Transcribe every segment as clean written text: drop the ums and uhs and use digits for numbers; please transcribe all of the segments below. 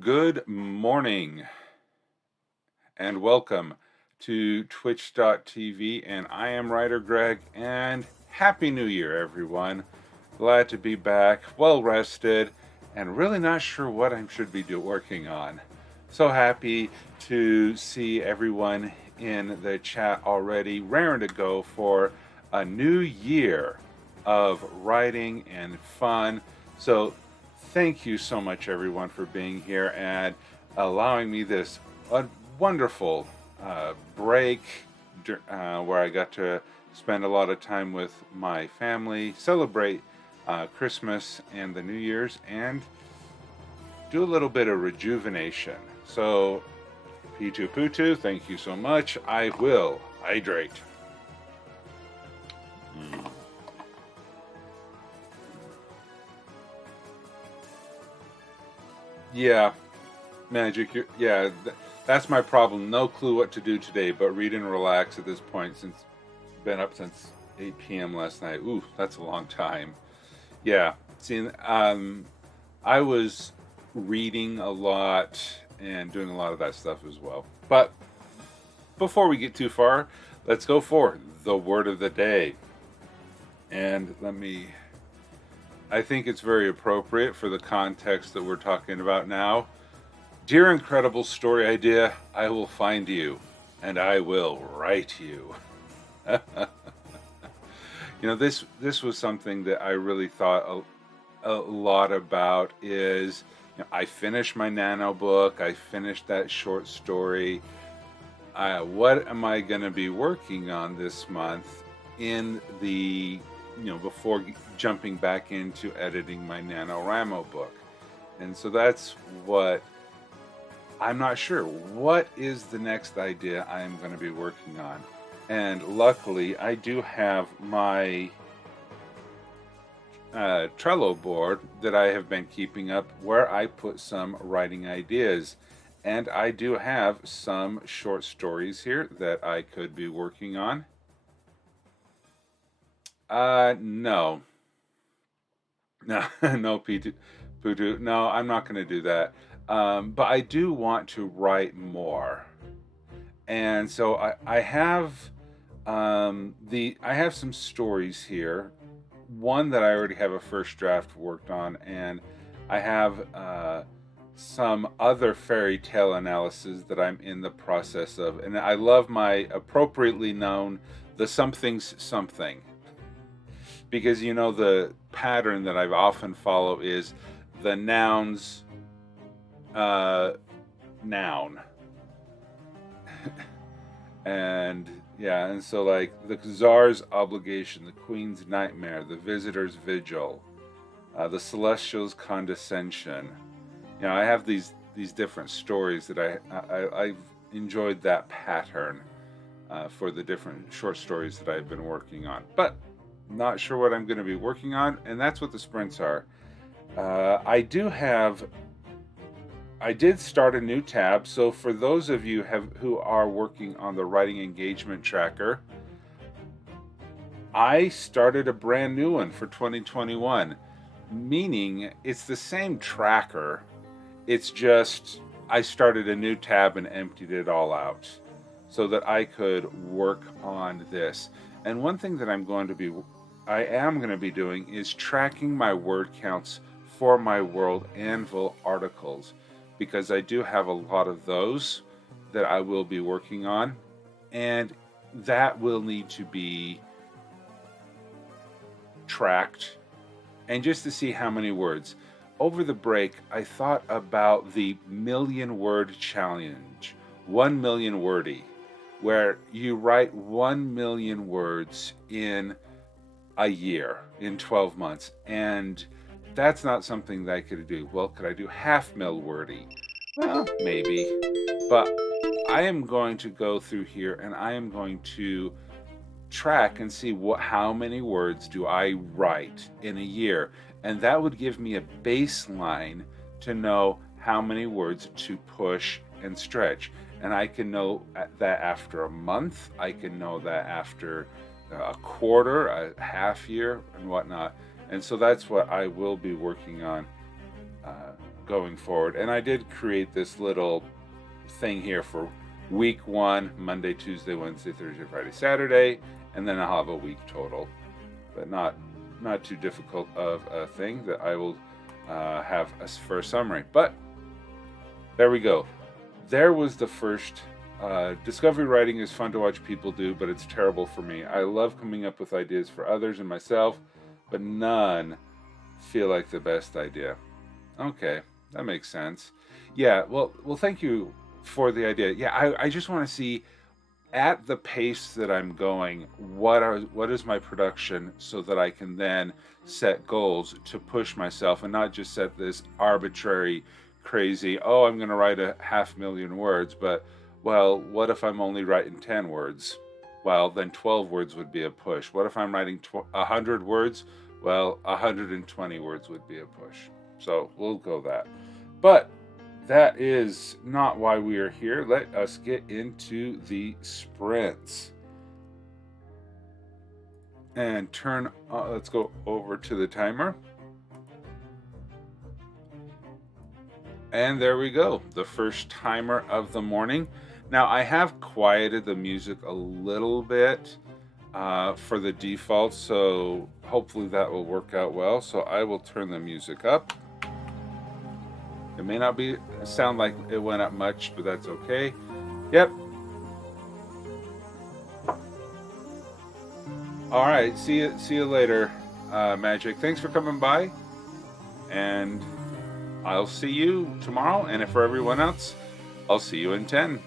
Good morning and welcome to twitch.tv, and I am WriterGreg, and Happy New Year, everyone. Glad to be back, well rested, and really not sure what I should be working on. So happy to see everyone in the chat already, raring to go for a new year of writing and fun. So thank you so much, everyone, for being here and allowing me this wonderful break where I got to spend a lot of time with my family, celebrate Christmas and the New Year's, and do a little bit of rejuvenation. So, P2 Putu, thank you so much. I will hydrate. Yeah, Magic. That's my problem. No clue what to do today, but read and relax at this point since been up since 8 p.m. last night. Ooh, that's a long time. Yeah, seeing I was reading a lot and doing a lot of that stuff as well. But before we get too far, let's go for the word of the day. And I think it's very appropriate for the context that we're talking about now. Dear incredible story idea, I will find you and I will write you. This was something that I really thought a lot about. Is I finished my nano book, I finished that short story. What am I going to be working on this month in the before jumping back into editing my NaNoWriMo book? And so that's what I'm not sure. What is the next idea I am going to be working on? And luckily, I do have my Trello board that I have been keeping up where I put some writing ideas. And I do have some short stories here that I could be working on. No. No, no, Pudu. No, I'm not going to do that. But I do want to write more. And so I have I have some stories here. One that I already have a first draft worked on, and I have some other fairy tale analysis that I'm in the process of. And I love my appropriately known the something's something, because the pattern that I've often follow is the noun's noun. And so like the czar's obligation, the queen's nightmare, the visitor's vigil, the celestial's condescension. I have these different stories that I've enjoyed that pattern for the different short stories that I've been working on, but not sure what I'm going to be working on, and that's what the sprints are. I did start a new tab, so for those of you who are working on the writing engagement tracker, I started a brand new one for 2021, meaning it's the same tracker. It's just I started a new tab and emptied it all out so that I could work on this. And one thing that I am going to be doing is tracking my word counts for my World Anvil articles, because I do have a lot of those that I will be working on, and that will need to be tracked, and just to see how many words. Over the break, I thought about the 1,000,000-word challenge, 1 million wordy, where you write 1 million words in a year, in 12 months, and that's not something that I could do. Well, could I do 500,000 wordy? Well, maybe. But I am going to go through here and I am going to track and see how many words do I write in a year. And that would give me a baseline to know how many words to push and stretch. And I can know that after a month, I can know that after a quarter, a half year, and whatnot. And so that's what I will be working on going forward. And I did create this little thing here for week 1, Monday, Tuesday, Wednesday, Thursday, Friday, Saturday, and then I'll have a week total, but not too difficult of a thing that I will have for a summary. But there we go. There was the first. Discovery writing is fun to watch people do, but it's terrible for me. I love coming up with ideas for others and myself, but none feel like the best idea. Okay, that makes sense. Yeah, well, thank you for the idea. Yeah, I just want to see, at the pace that I'm going, what is my production, so that I can then set goals to push myself and not just set this arbitrary, crazy, oh, I'm going to write 500,000 words, but, well, what if I'm only writing 10 words? Well, then 12 words would be a push. What if I'm writing 100 words? Well, 120 words would be a push. So we'll go that. But that is not why we are here. Let us get into the sprints. And let's go over to the timer. And there we go, the first timer of the morning. Now, I have quieted the music a little bit for the default, so hopefully that will work out well. So I will turn the music up. It may not sound like it went up much, but that's okay. Yep. All right, see you later, Magic. Thanks for coming by, and I'll see you tomorrow. And for everyone else, I'll see you in 10.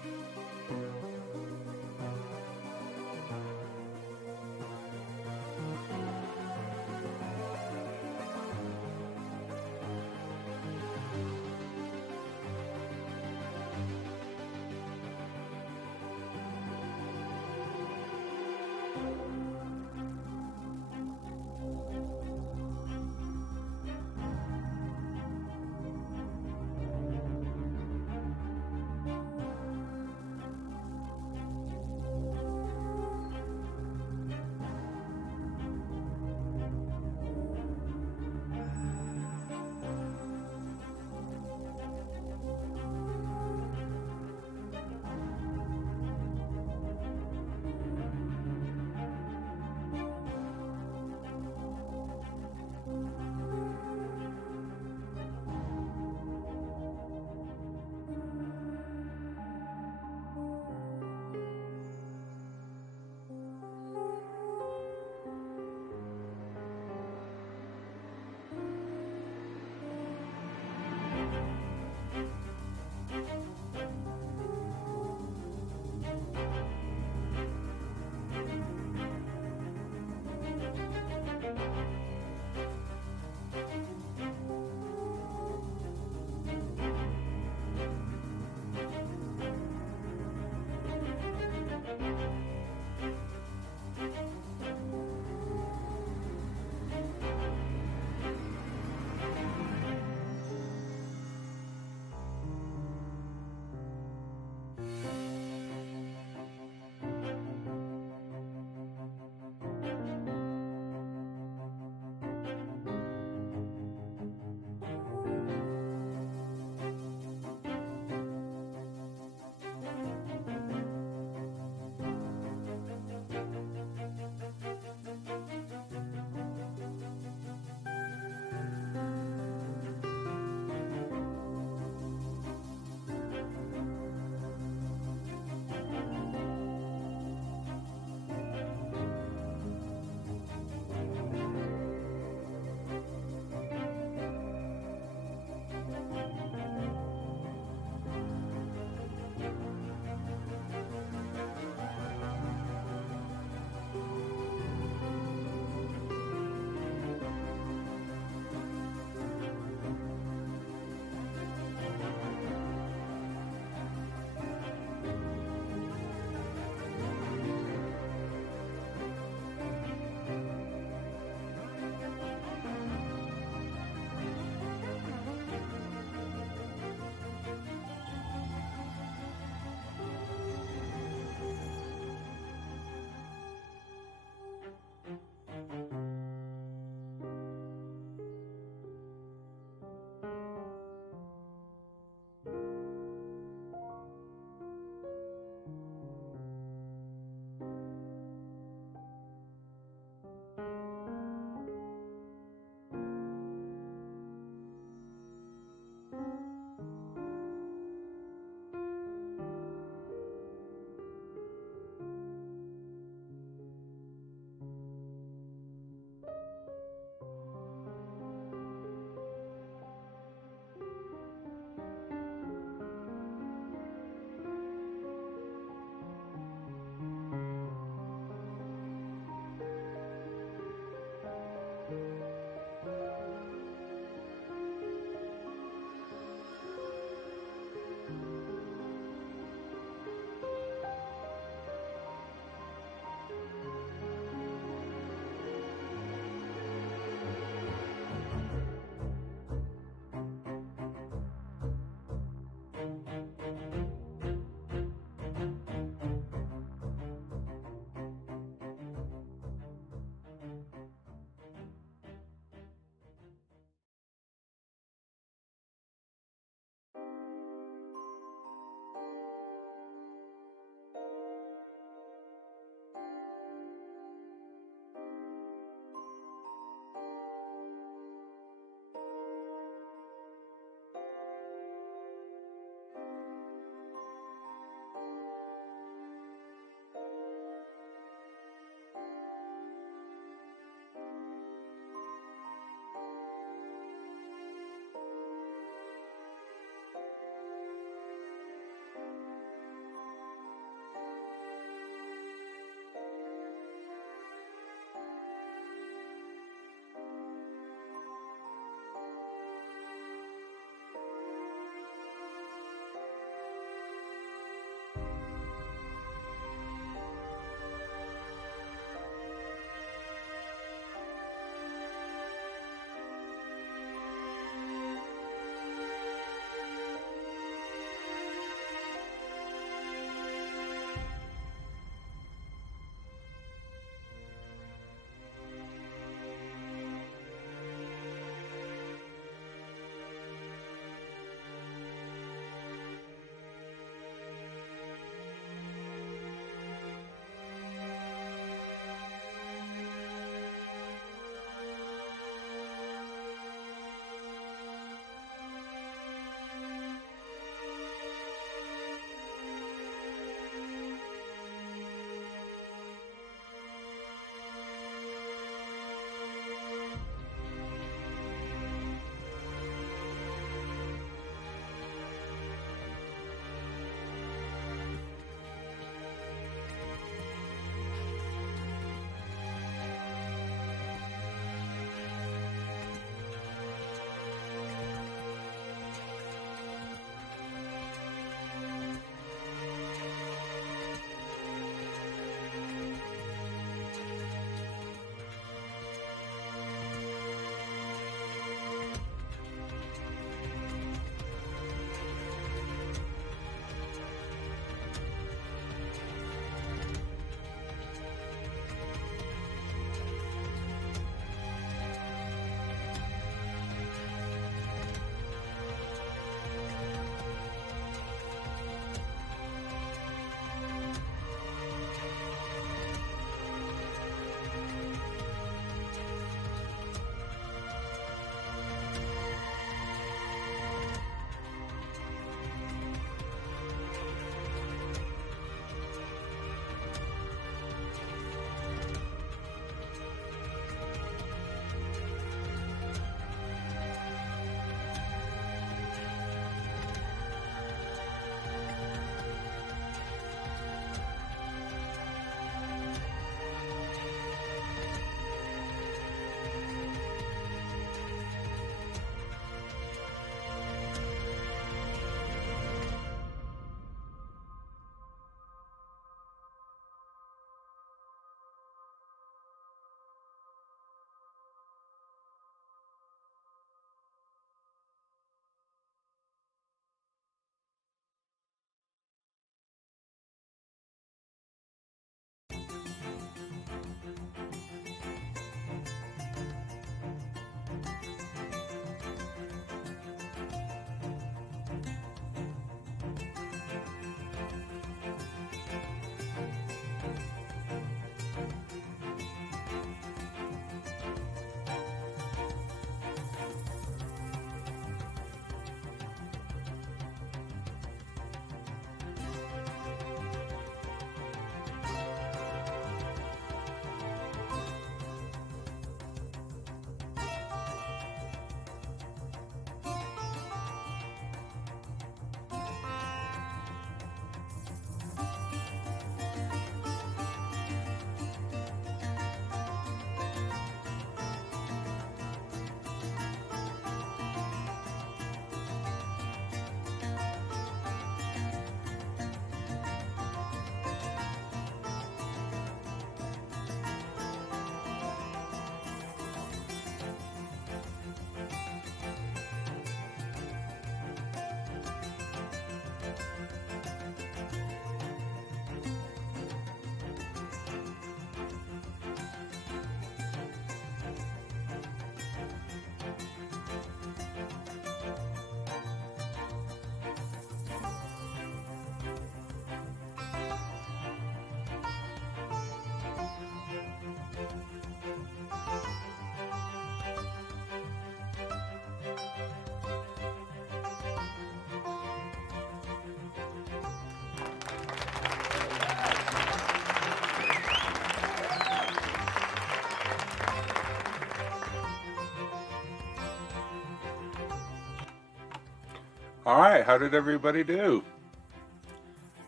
All right, how did everybody do?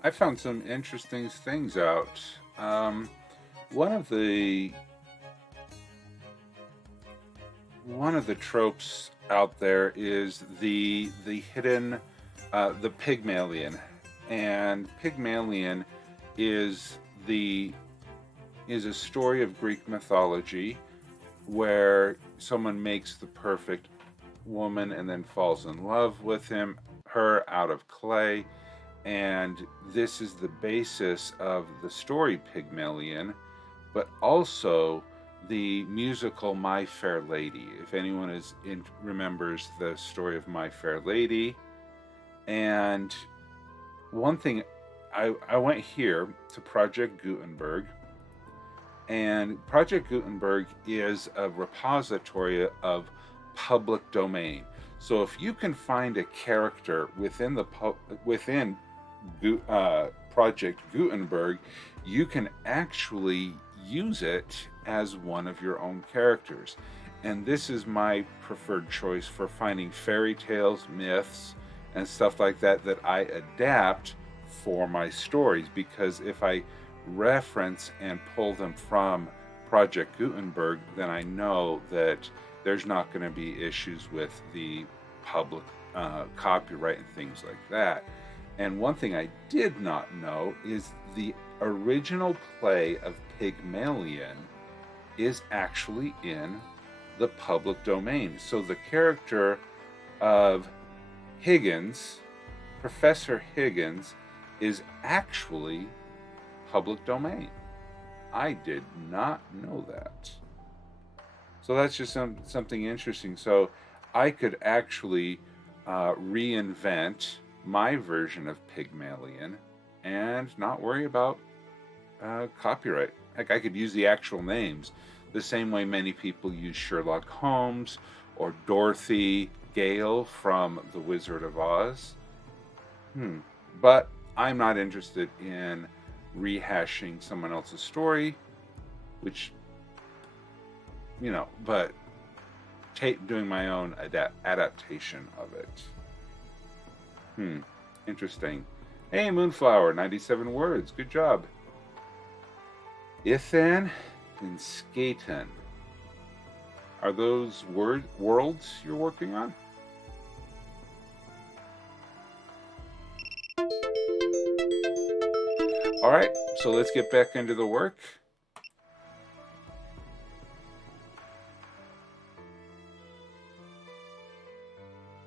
I found some interesting things out. Um, one of the one of the tropes out there is the hidden the Pygmalion, and Pygmalion is the is a story of Greek mythology where someone makes the perfect woman and then falls in love with her out of clay. And this is the basis of the story Pygmalion, but also the musical My Fair Lady. If anyone remembers the story of My Fair Lady. And one thing, I went here to Project Gutenberg, and Project Gutenberg is a repository of public domain. So if you can find a character within Project Gutenberg, you can actually use it as one of your own characters. And this is my preferred choice for finding fairy tales, myths, and stuff like that that I adapt for my stories, because if I reference and pull them from Project Gutenberg, then I know that there's not going to be issues with the public copyright and things like that. And one thing I did not know is the original play of Pygmalion is actually in the public domain. So the character of Higgins, Professor Higgins, is actually public domain. I did not know that. So that's just something interesting. So I could actually reinvent my version of Pygmalion and not worry about copyright. Heck, I could use the actual names the same way many people use Sherlock Holmes or Dorothy Gale from The Wizard of Oz. But I'm not interested in rehashing someone else's story, which, but doing my own adaptation of it. Interesting. Hey, Moonflower, 97 words. Good job. Ithan and Skaten. Are those worlds you're working on? All right, so let's get back into the work.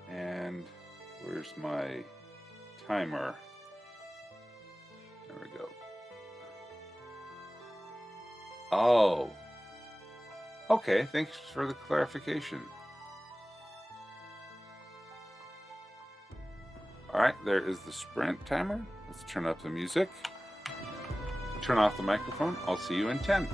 And where's my timer? There we go. Oh. Okay, thanks for the clarification. All right, there is the sprint timer. Let's turn up the music. Turn off the microphone. I'll see you in 10.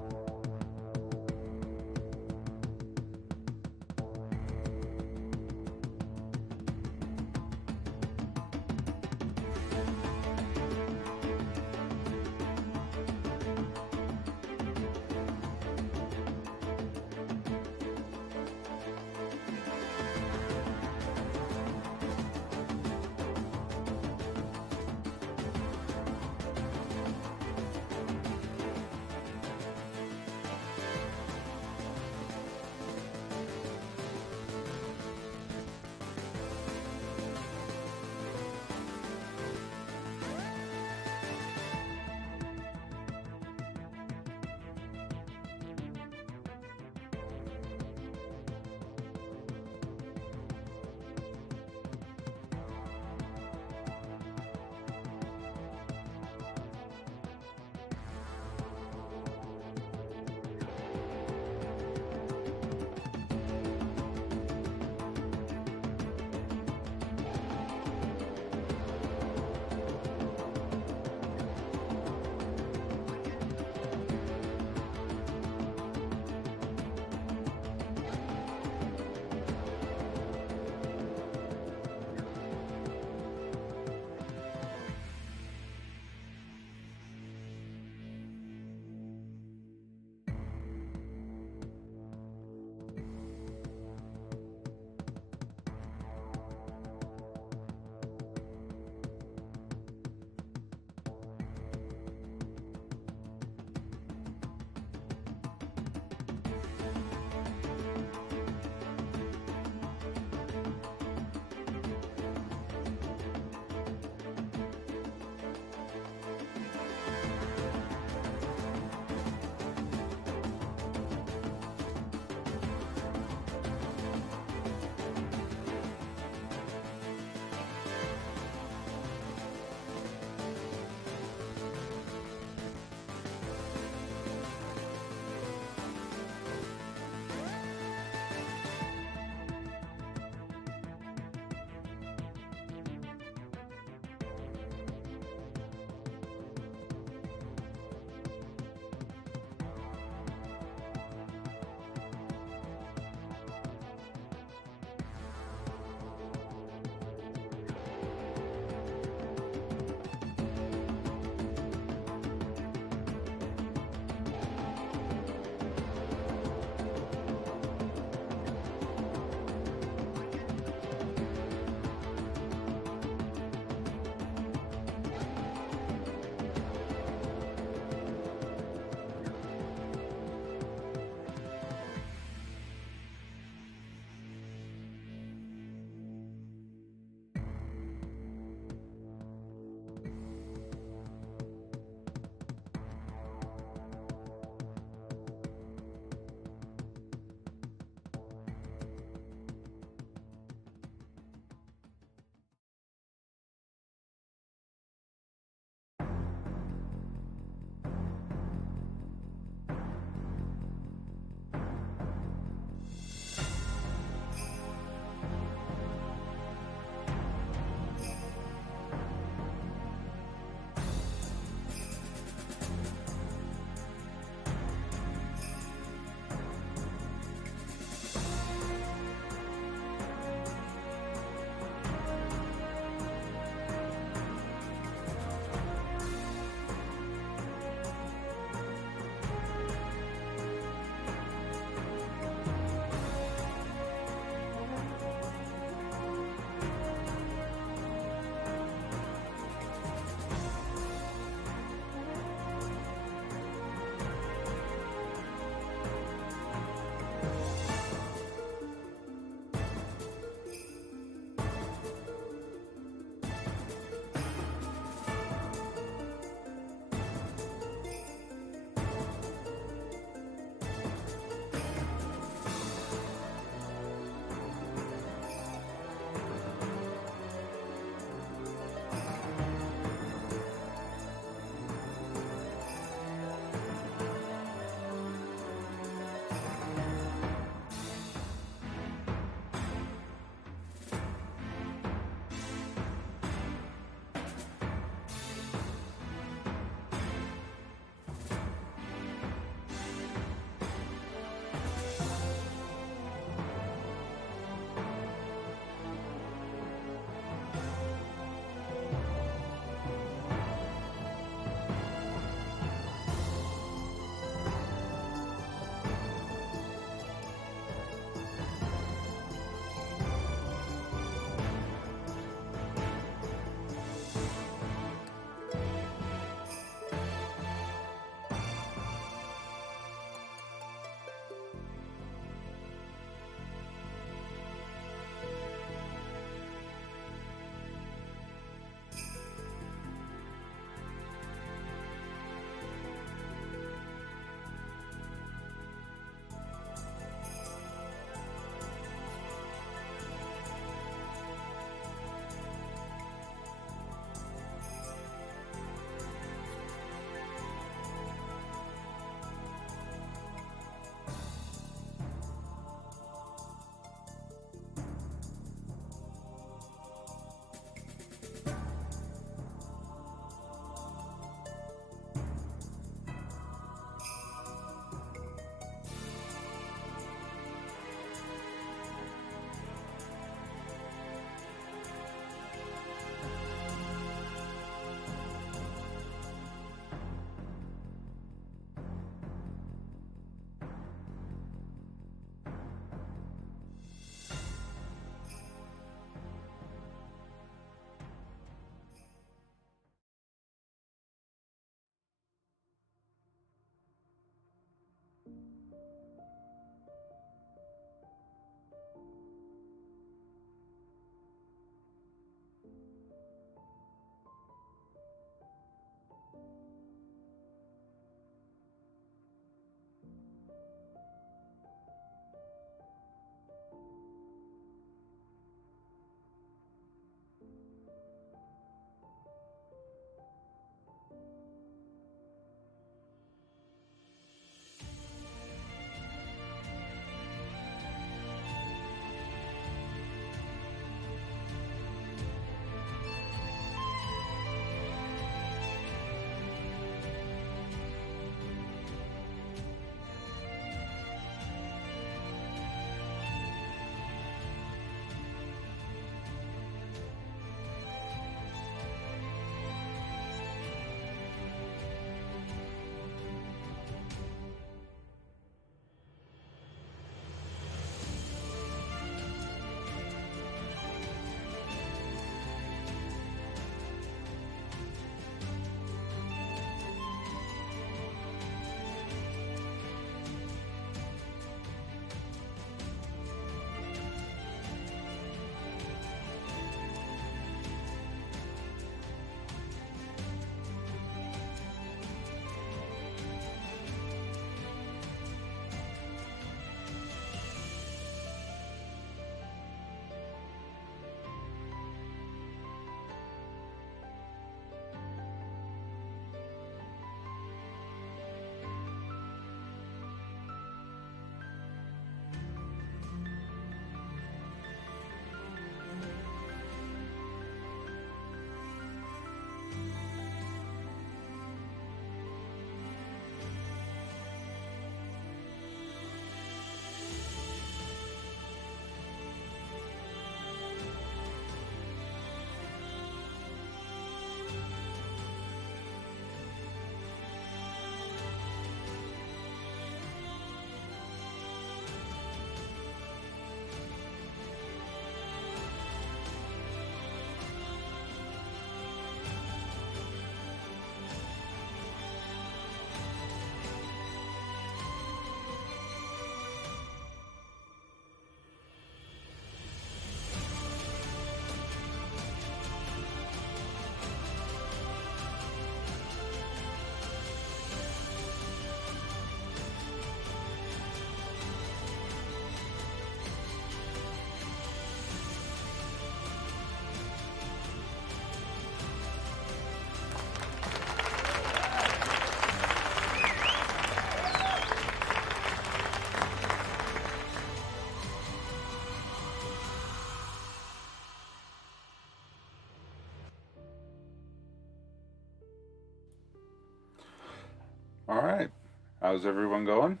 How's everyone going?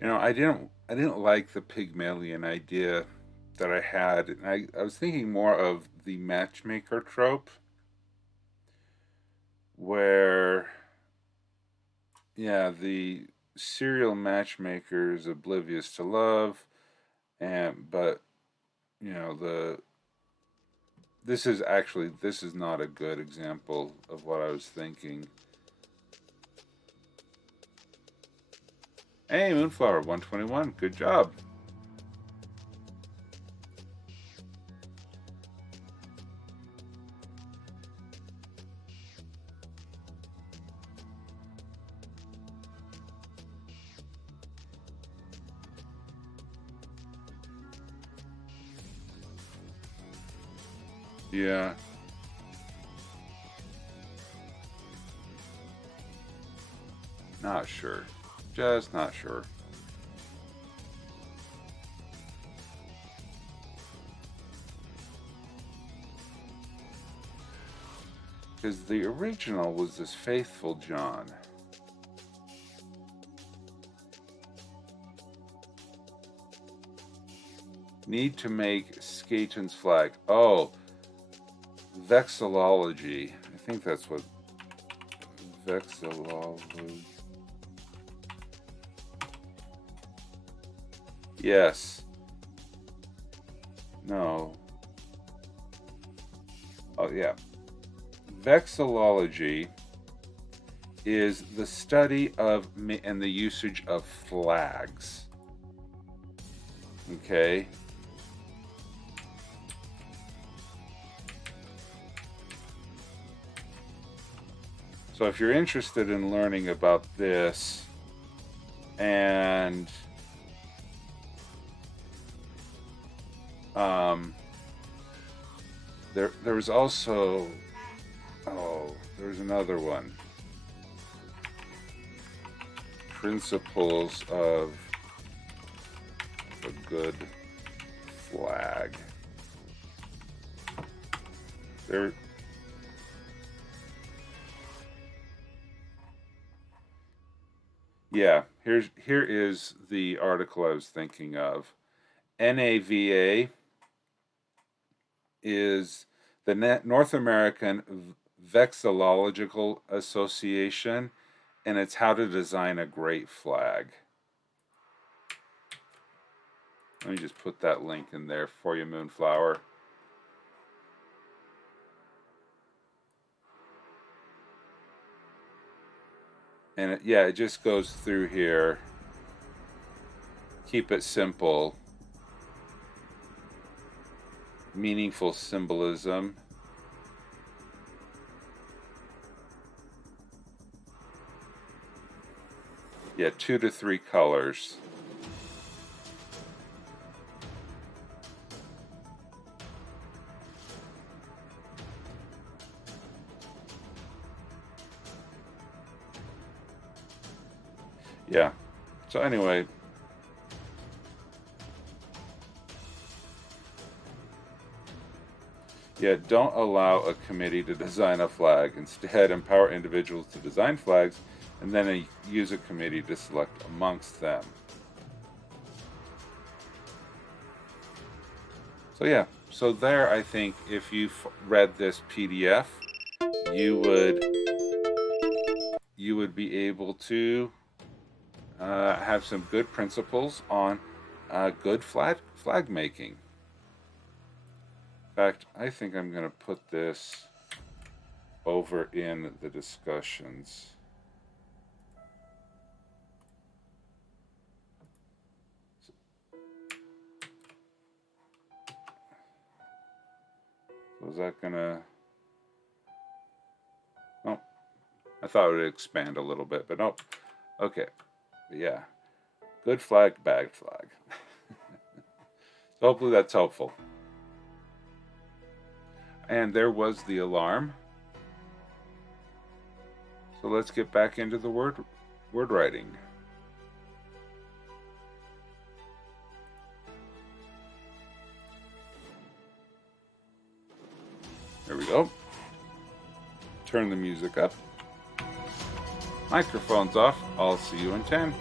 I didn't like the Pygmalion idea that I had. And I was thinking more of the matchmaker trope, where the serial matchmaker is oblivious to love, but the this is not a good example of what I was thinking. Hey, Moonflower 121, good job. Yeah. Not sure. Just not sure. Because the original was this faithful John. Need to make Skaton's flag. Oh, vexillology. I think that's what vexillology. Yes. No. Oh, yeah. Vexillology is the study of and the usage of flags. Okay. So if you're interested in learning about this, and there was also, there's another one. Principles of a good flag. Here is the article I was thinking of. NAVA is the North American Vexillological Association, and it's how to design a great flag. Let me just put that link in there for you, Moonflower. And it just goes through here. Keep it simple. Meaningful symbolism. Yeah, 2 to 3 colors. Yeah. So anyway, don't allow a committee to design a flag. Instead, empower individuals to design flags, and then use a committee to select amongst them. So there, I think if you've read this PDF, you would be able to have some good principles on good flag making. In fact, I think I'm going to put this over in the discussions. So is that going to... Oh, I thought it would expand a little bit, but nope. Okay. Yeah. Good flag, bad flag. So hopefully that's helpful. And there was the alarm. So let's get back into the word writing. There we go. Turn the music up. Microphone's off. I'll see you in 10.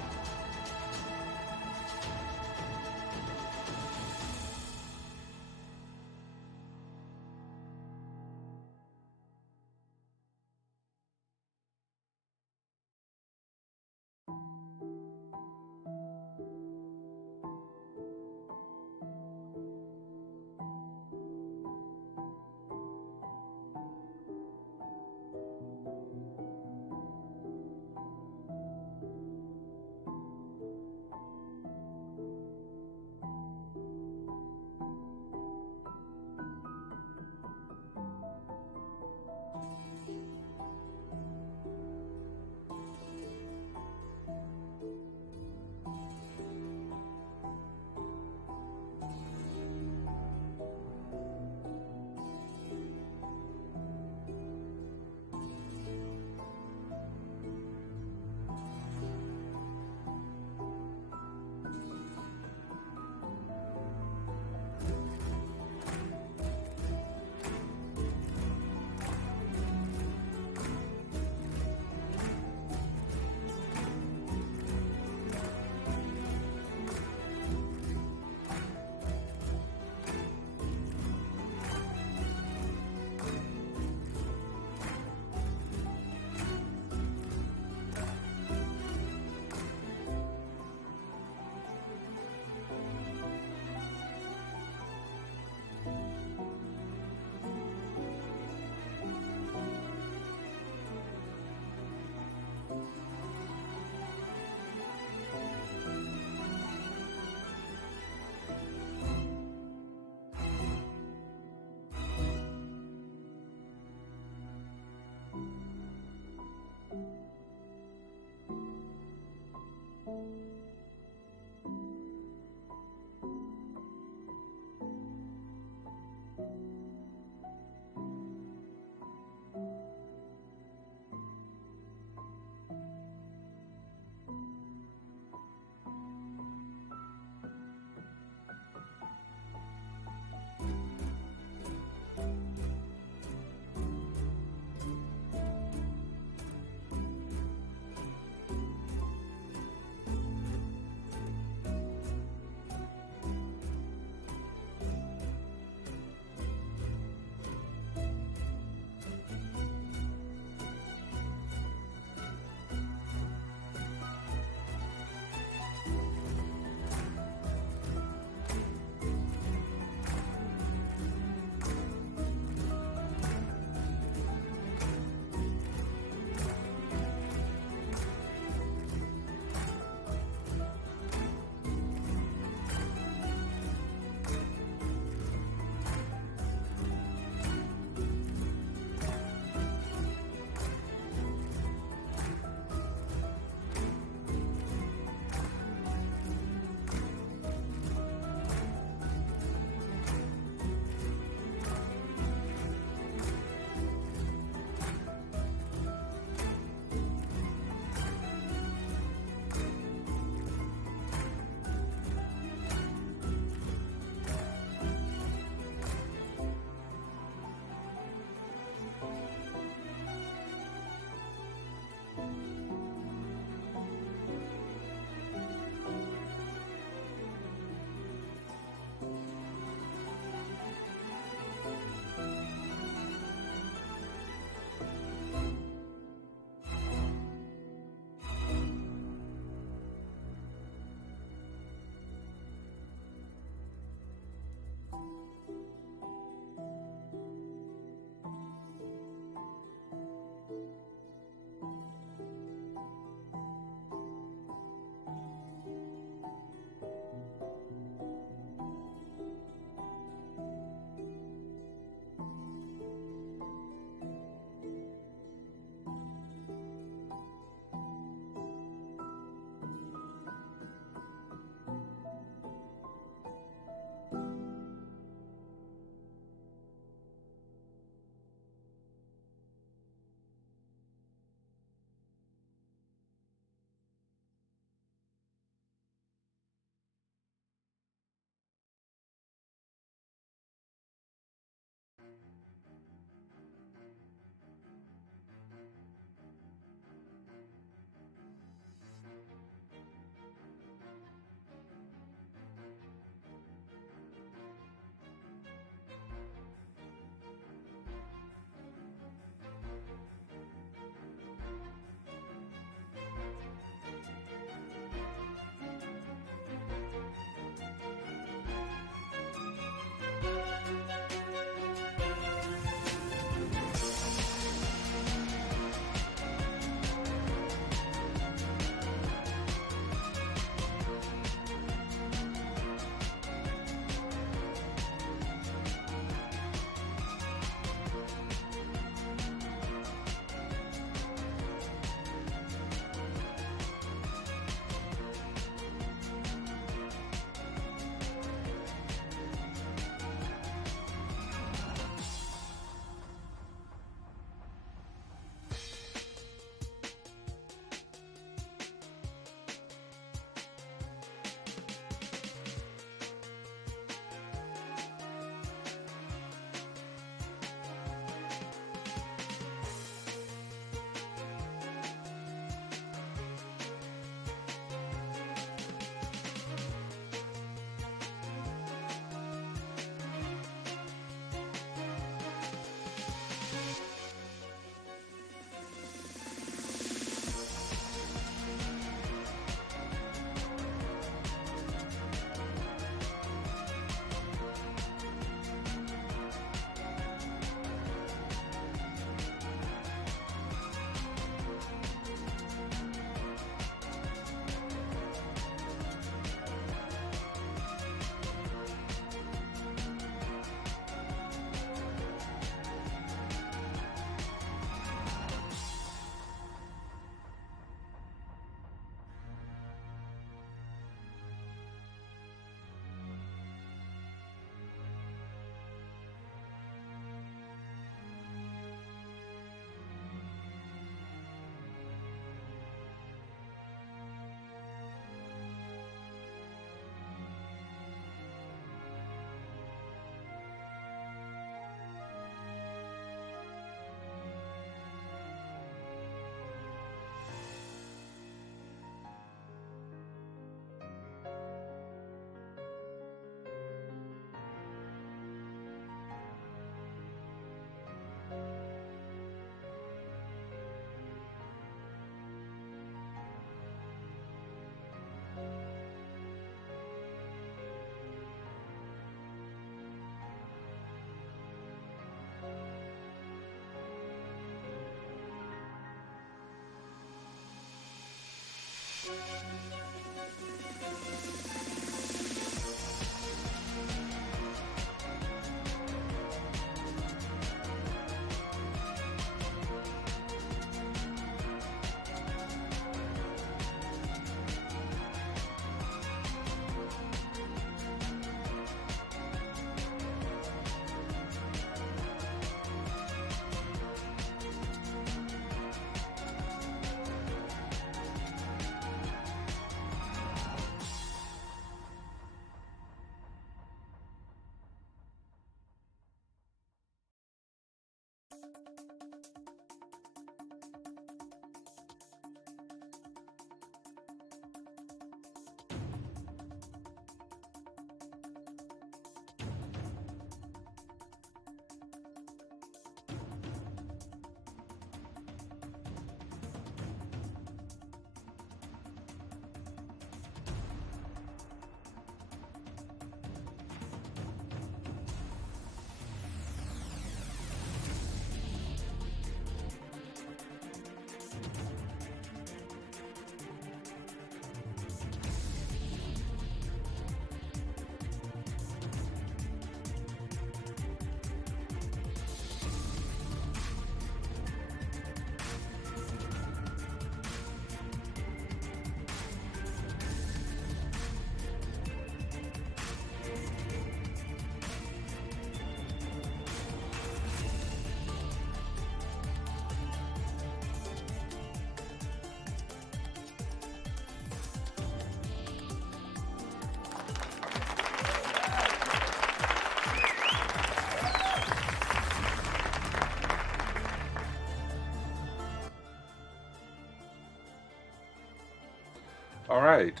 All right.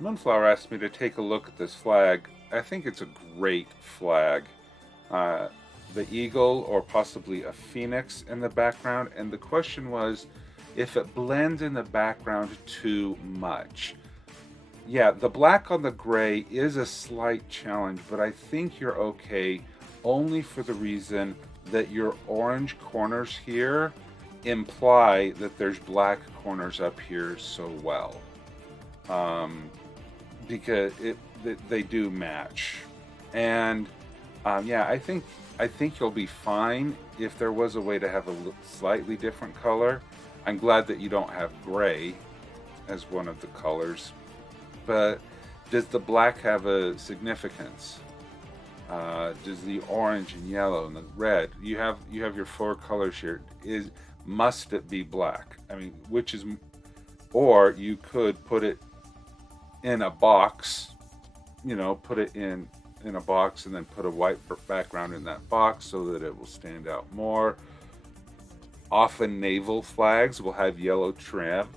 Moonflower asked me to take a look at this flag. I think it's a great flag. Uh, the eagle or possibly a phoenix in the background. And the question was if it blends in the background too much. Yeah, the black on the gray is a slight challenge, but I think you're okay only for the reason that your orange corners here imply that there's black corners up here so well. Because they do match. And yeah, I think you'll be fine if there was a way to have a slightly different color. I'm glad that you don't have gray as one of the colors. But does the black have a significance? Does the orange and yellow and the red? You have your four colors here. Must it be black? I mean, which is, or you could put it in a box. You know, put it in a box and then put a white background in that box so that it will stand out more. Often naval flags will have yellow trim.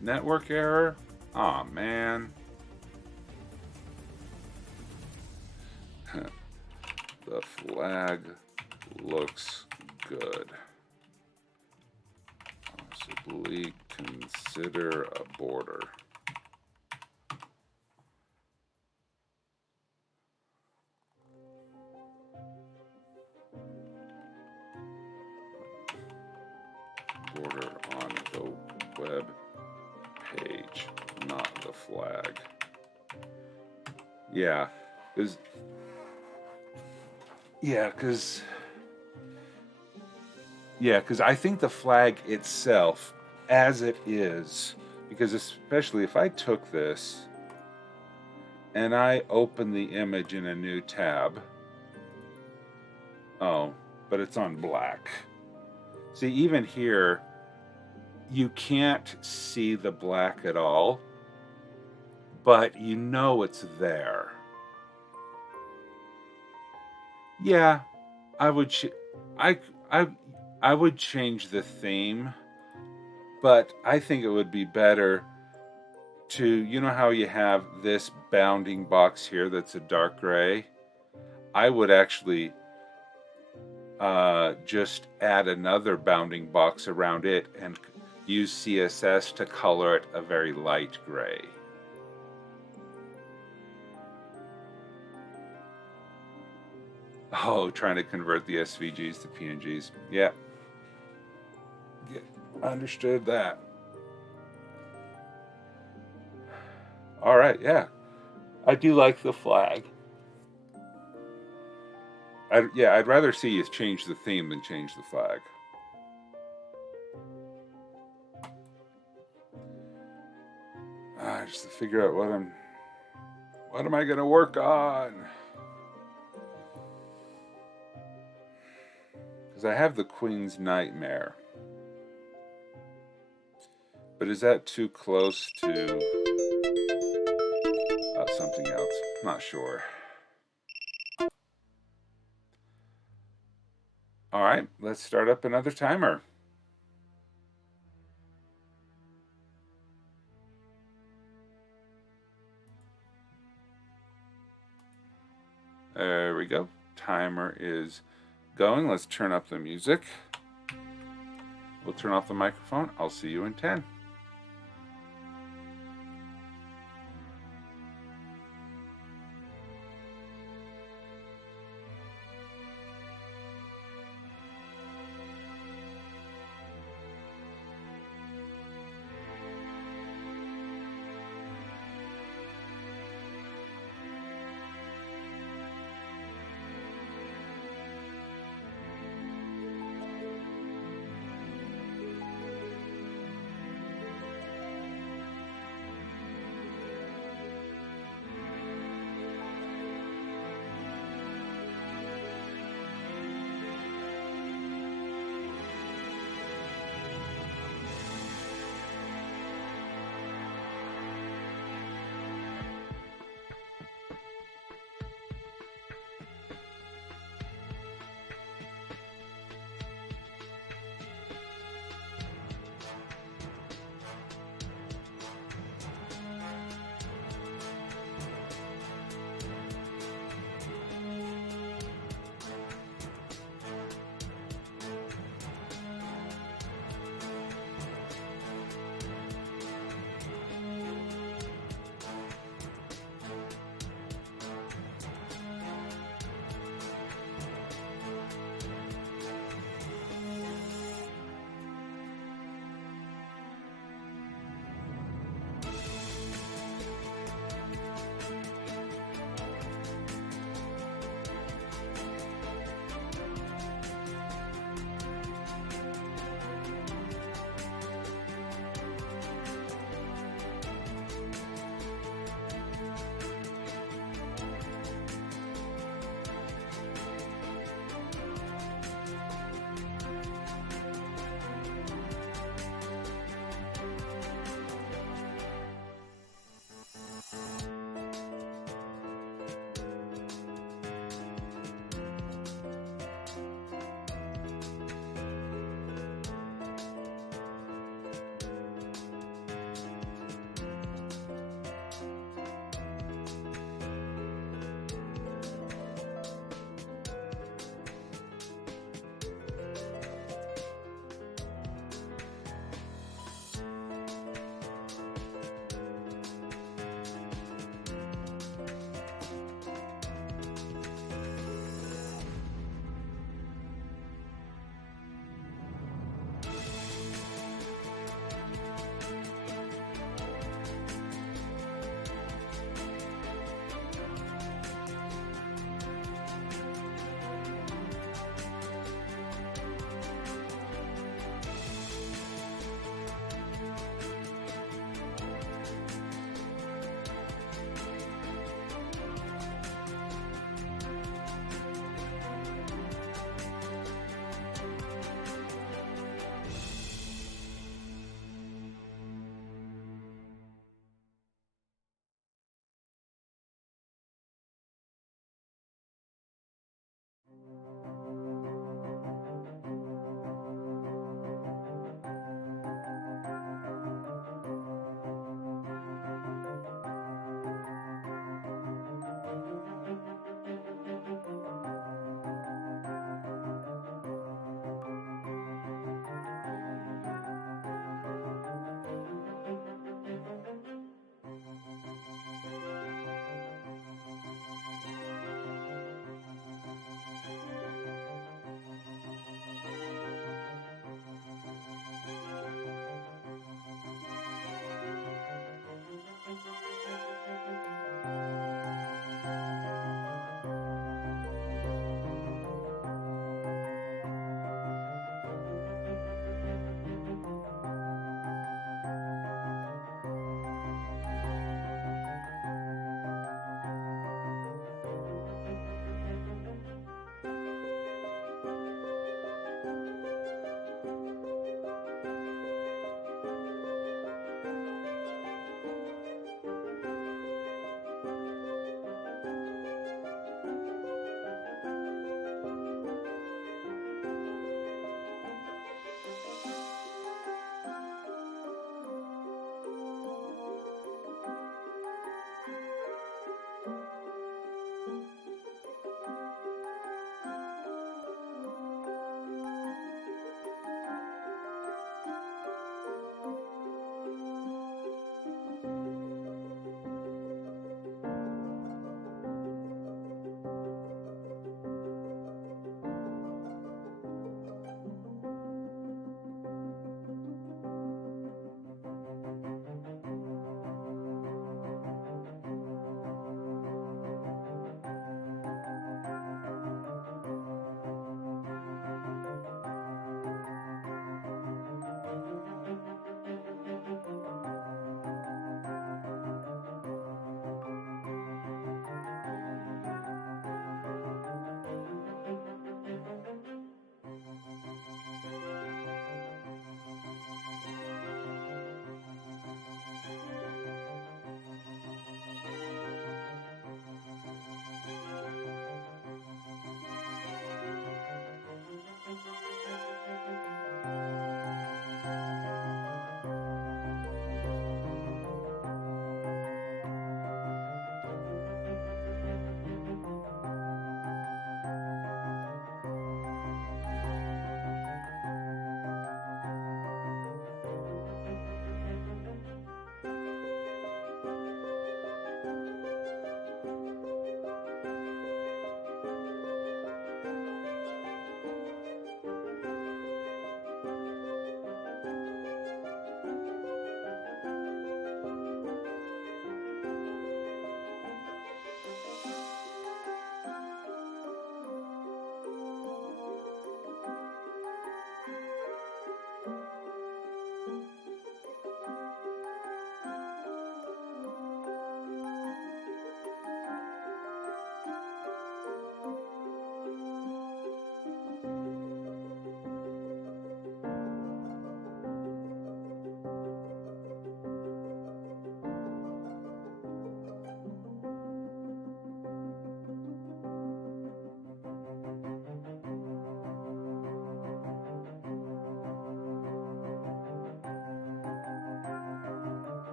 Network error? Aw, man. The flag looks good. Possibly consider a border. Border on the web page, not the flag. Yeah, because I think the flag itself, as it is, because especially if I took this and I open the image in a new tab, oh, but it's on black. See, even here, you can't see the black at all, but you know it's there. Yeah, I would I would change the theme, but I think it would be better to, you know how you have this bounding box here that's a dark gray? I would actually just add another bounding box around it and use CSS to color it a very light gray. Oh, trying to convert the SVGs to PNGs. Yeah. Understood that. All right, yeah. I do like the flag. I'd rather see you change the theme than change the flag. Just to figure out what am I going to work on? Because I have the Queen's Nightmare. But is that too close to something else? Not sure. All right, let's start up another timer. There we go. Timer is going. Let's turn up the music. We'll turn off the microphone. I'll see you in 10.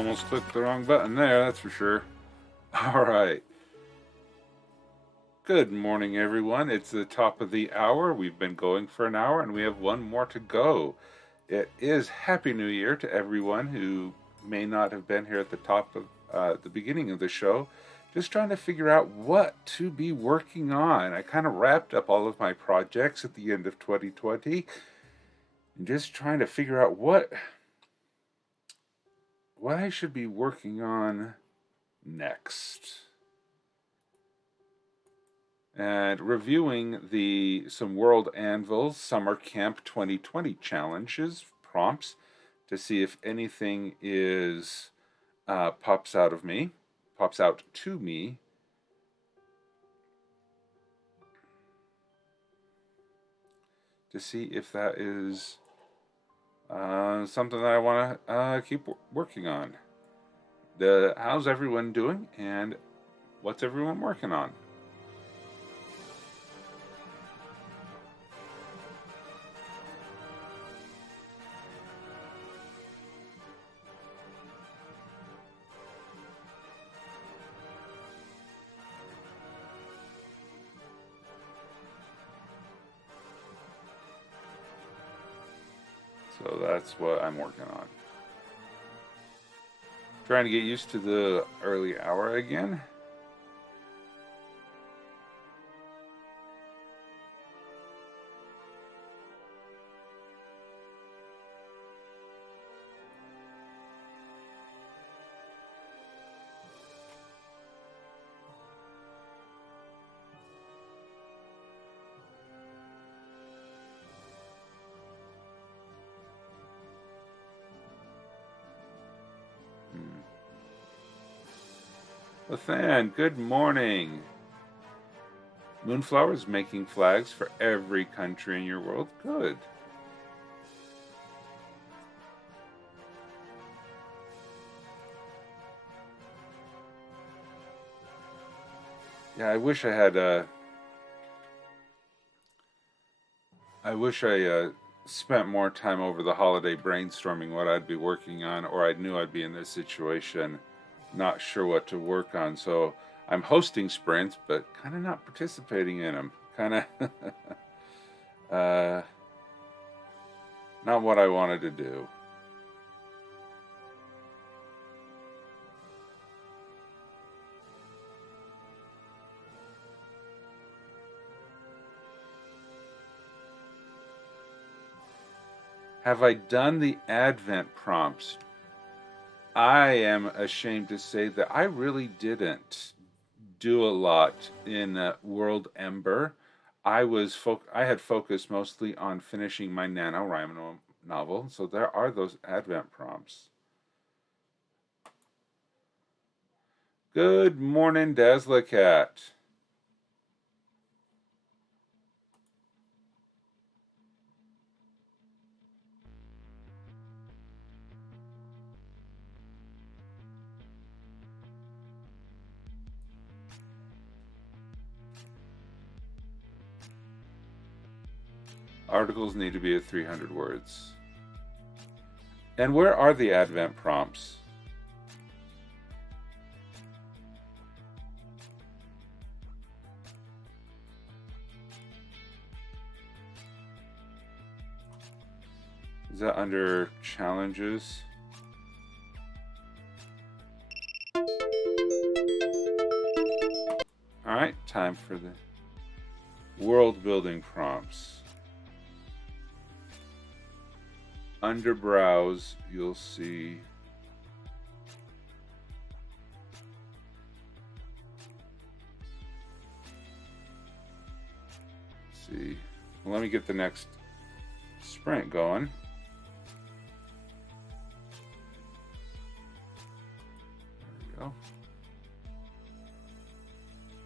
Almost clicked the wrong button there, that's for sure. All right. Good morning, everyone. It's the top of the hour. We've been going for an hour, and we have one more to go. It is Happy New Year to everyone who may not have been here at the top of the beginning of the show. Just trying to figure out what to be working on. I kind of wrapped up all of my projects at the end of 2020, and just trying to figure out what I should be working on next. And reviewing some World Anvil Summer Camp 2020 challenges, prompts, to see if anything is pops out to me. To see if that is something that I want to keep working on. How's everyone doing, and what's everyone working on? So that's what I'm working on. Trying to get used to the early hour again. Lathan, good morning. Moonflower is making flags for every country in your world. Good. Yeah, I wish I had spent more time over the holiday brainstorming what I'd be working on, or I knew I'd be in this situation, not sure what to work on. So I'm hosting sprints, but kind of not participating in them. Kind of not what I wanted to do. Have I done the Advent prompts? I am ashamed to say that I really didn't do a lot in World Ember. I had focused mostly on finishing my NaNoWriMo novel, so there are those Advent prompts. Good morning, Dazzlecat. Articles need to be at 300 words. And where are the Advent prompts? Is that under challenges? All right, time for the world building prompts. Under browse, you'll see well, let me get the next sprint going. There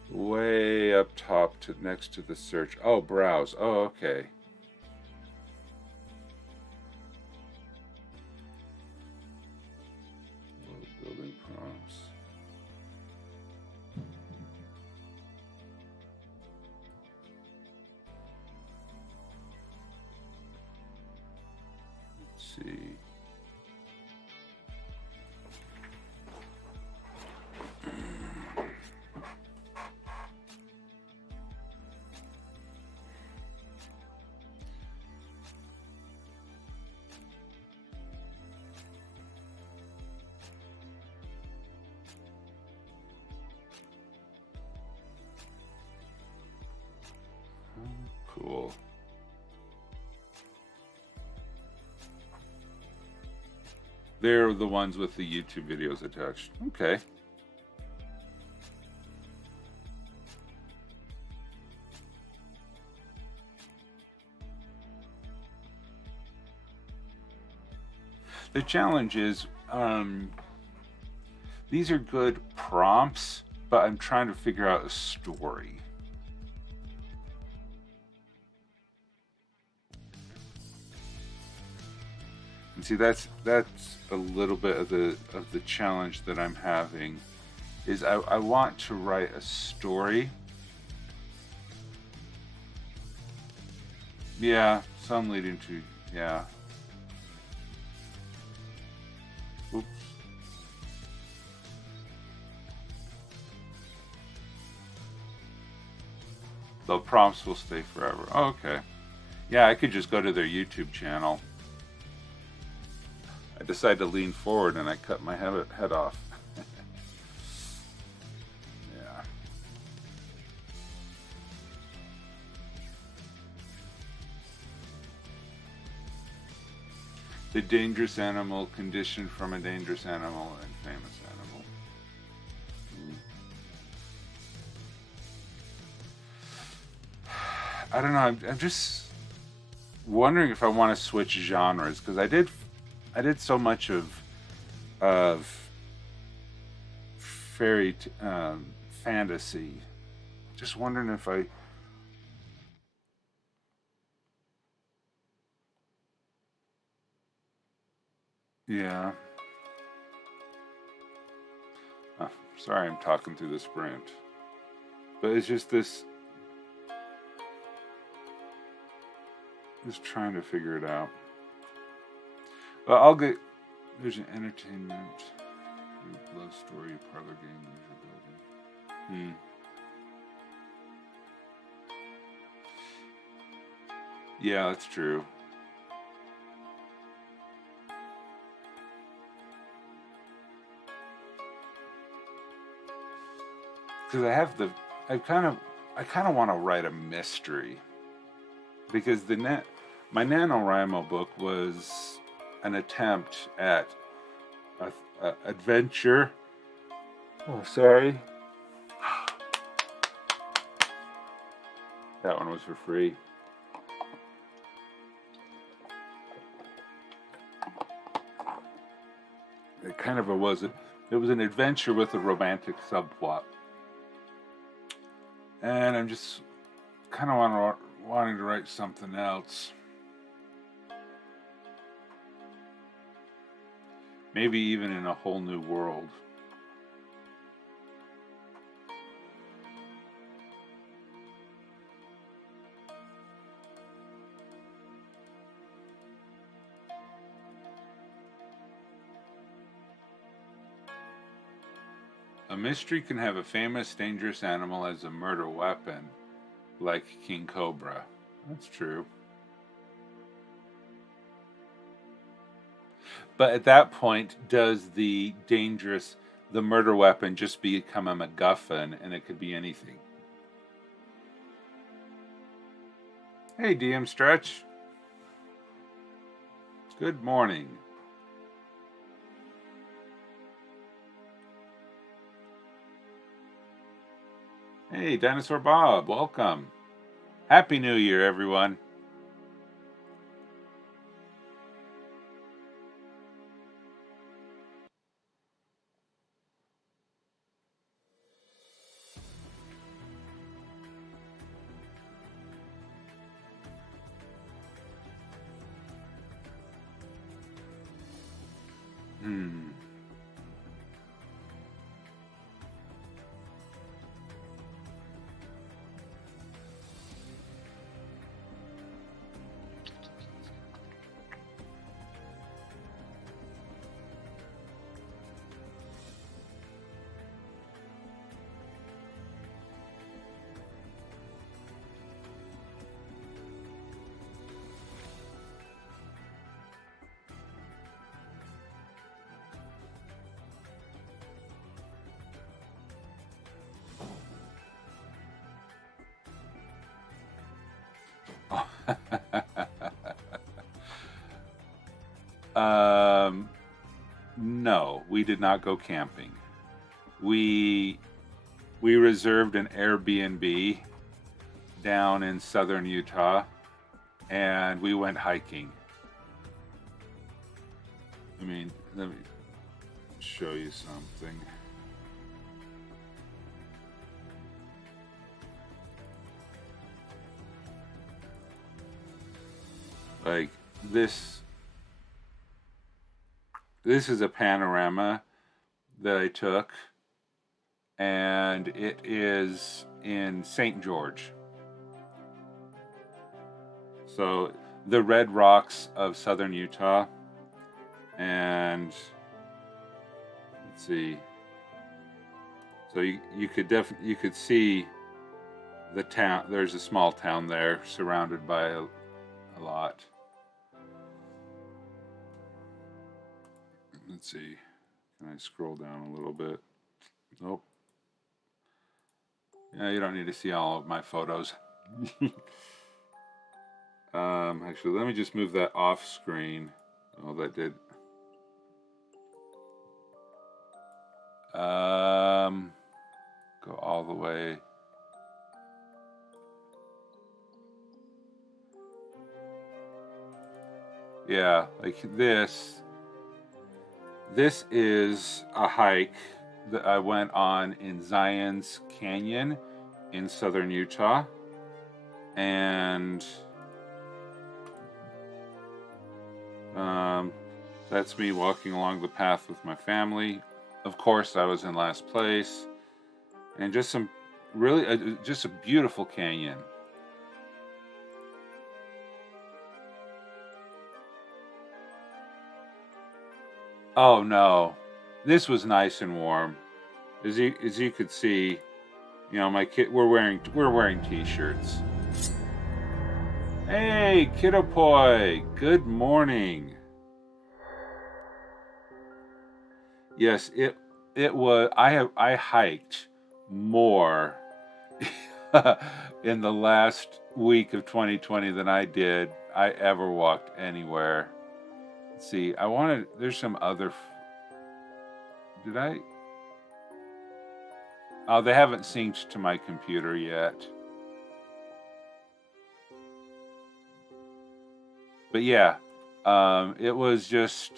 we go. Way up top next to the search. Oh, browse. Oh, okay. Building prompts. Let's see. Cool. They're the ones with the YouTube videos attached. Okay. The challenge is, these are good prompts, but I'm trying to figure out a story. And see, that's a little bit of the challenge that I'm having. Is I want to write a story. Yeah, some leading to, yeah. Oops. The prompts will stay forever. Oh, okay. Yeah, I could just go to their YouTube channel. I decided to lean forward and I cut my head off. Yeah. The dangerous animal, conditioned from a dangerous animal, and famous animal. I don't know. I'm just wondering if I want to switch genres, because I did so much of fantasy. Just wondering if I. Yeah. Oh, sorry, I'm talking through the sprint, but it's just this. Just trying to figure it out. Well, I'll get. There's an entertainment, love story, parlor game, leisure building. Yeah, that's true. Because I kind of want to write a mystery. Because my NaNoWriMo book was an attempt at a adventure. Oh, sorry. That one was for free. It kind of was an adventure with a romantic subplot. And I'm just kind of wanting to write something else. Maybe even in a whole new world. A mystery can have a famous, dangerous animal as a murder weapon, like King Cobra. That's true. But at that point, does the murder weapon just become a MacGuffin, and it could be anything? Hey, DM Stretch. Good morning. Hey, Dinosaur Bob, welcome. Happy New Year, everyone. No, we did not go camping. We reserved an Airbnb down in southern Utah, and we went hiking. I mean, let me show you something. Like this is a panorama that I took, and it is in St. George. So the red rocks of southern Utah, and let's see. So you could see the town. There's a small town there surrounded by a lot. Let's see. Can I scroll down a little bit? Nope. Yeah, you don't need to see all of my photos. Actually, let me just move that off screen. Oh, that did. Go all the way. Yeah, like this. This is a hike that I went on in Zion's Canyon in southern Utah. And that's me walking along the path with my family. Of course, I was in last place. And just some really, just a beautiful canyon. Oh no, this was nice and warm. As you could see, you know, my kid, we're wearing t-shirts. Hey, Kidopoi, good morning. Yes, it was. I hiked more in the last week of 2020 than I ever walked anywhere. Let's see, there's some other. Did I? Oh, they haven't synced to my computer yet. But yeah, it was just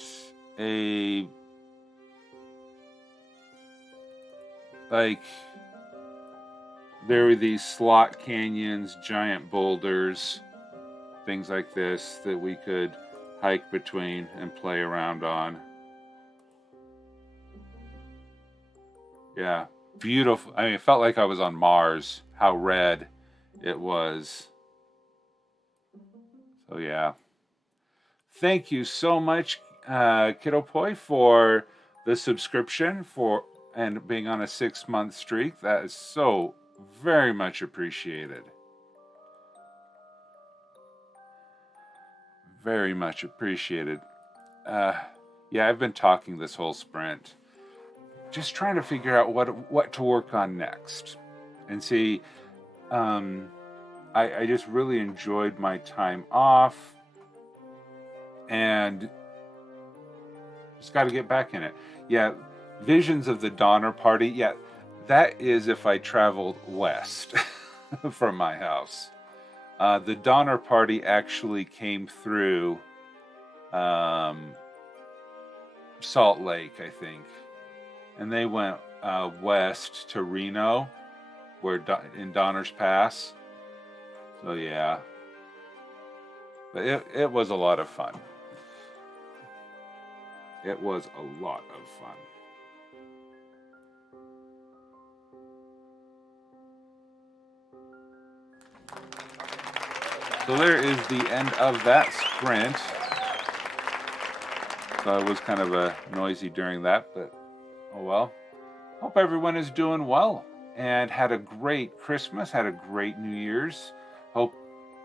like, there were these slot canyons, giant boulders, things like this that we could hike between and play around on. Yeah, beautiful. I mean, it felt like I was on Mars, how red it was. So yeah. Thank you so much, Kidopoi, for the subscription and being on a 6-month streak. That is so very much appreciated. Very much appreciated. Yeah, I've been talking this whole sprint, just trying to figure out what to work on next. And see, I just really enjoyed my time off, and just got to get back in it. Yeah, Visions of the Donner Party. Yeah, that is if I traveled west from my house. The Donner Party actually came through Salt Lake, I think, and they went west to Reno, in Donner's Pass. So yeah, but it was a lot of fun. It was a lot of fun. So there is the end of that sprint. So it was kind of noisy during that, but oh well. Hope everyone is doing well and had a great Christmas, had a great New Year's. Hope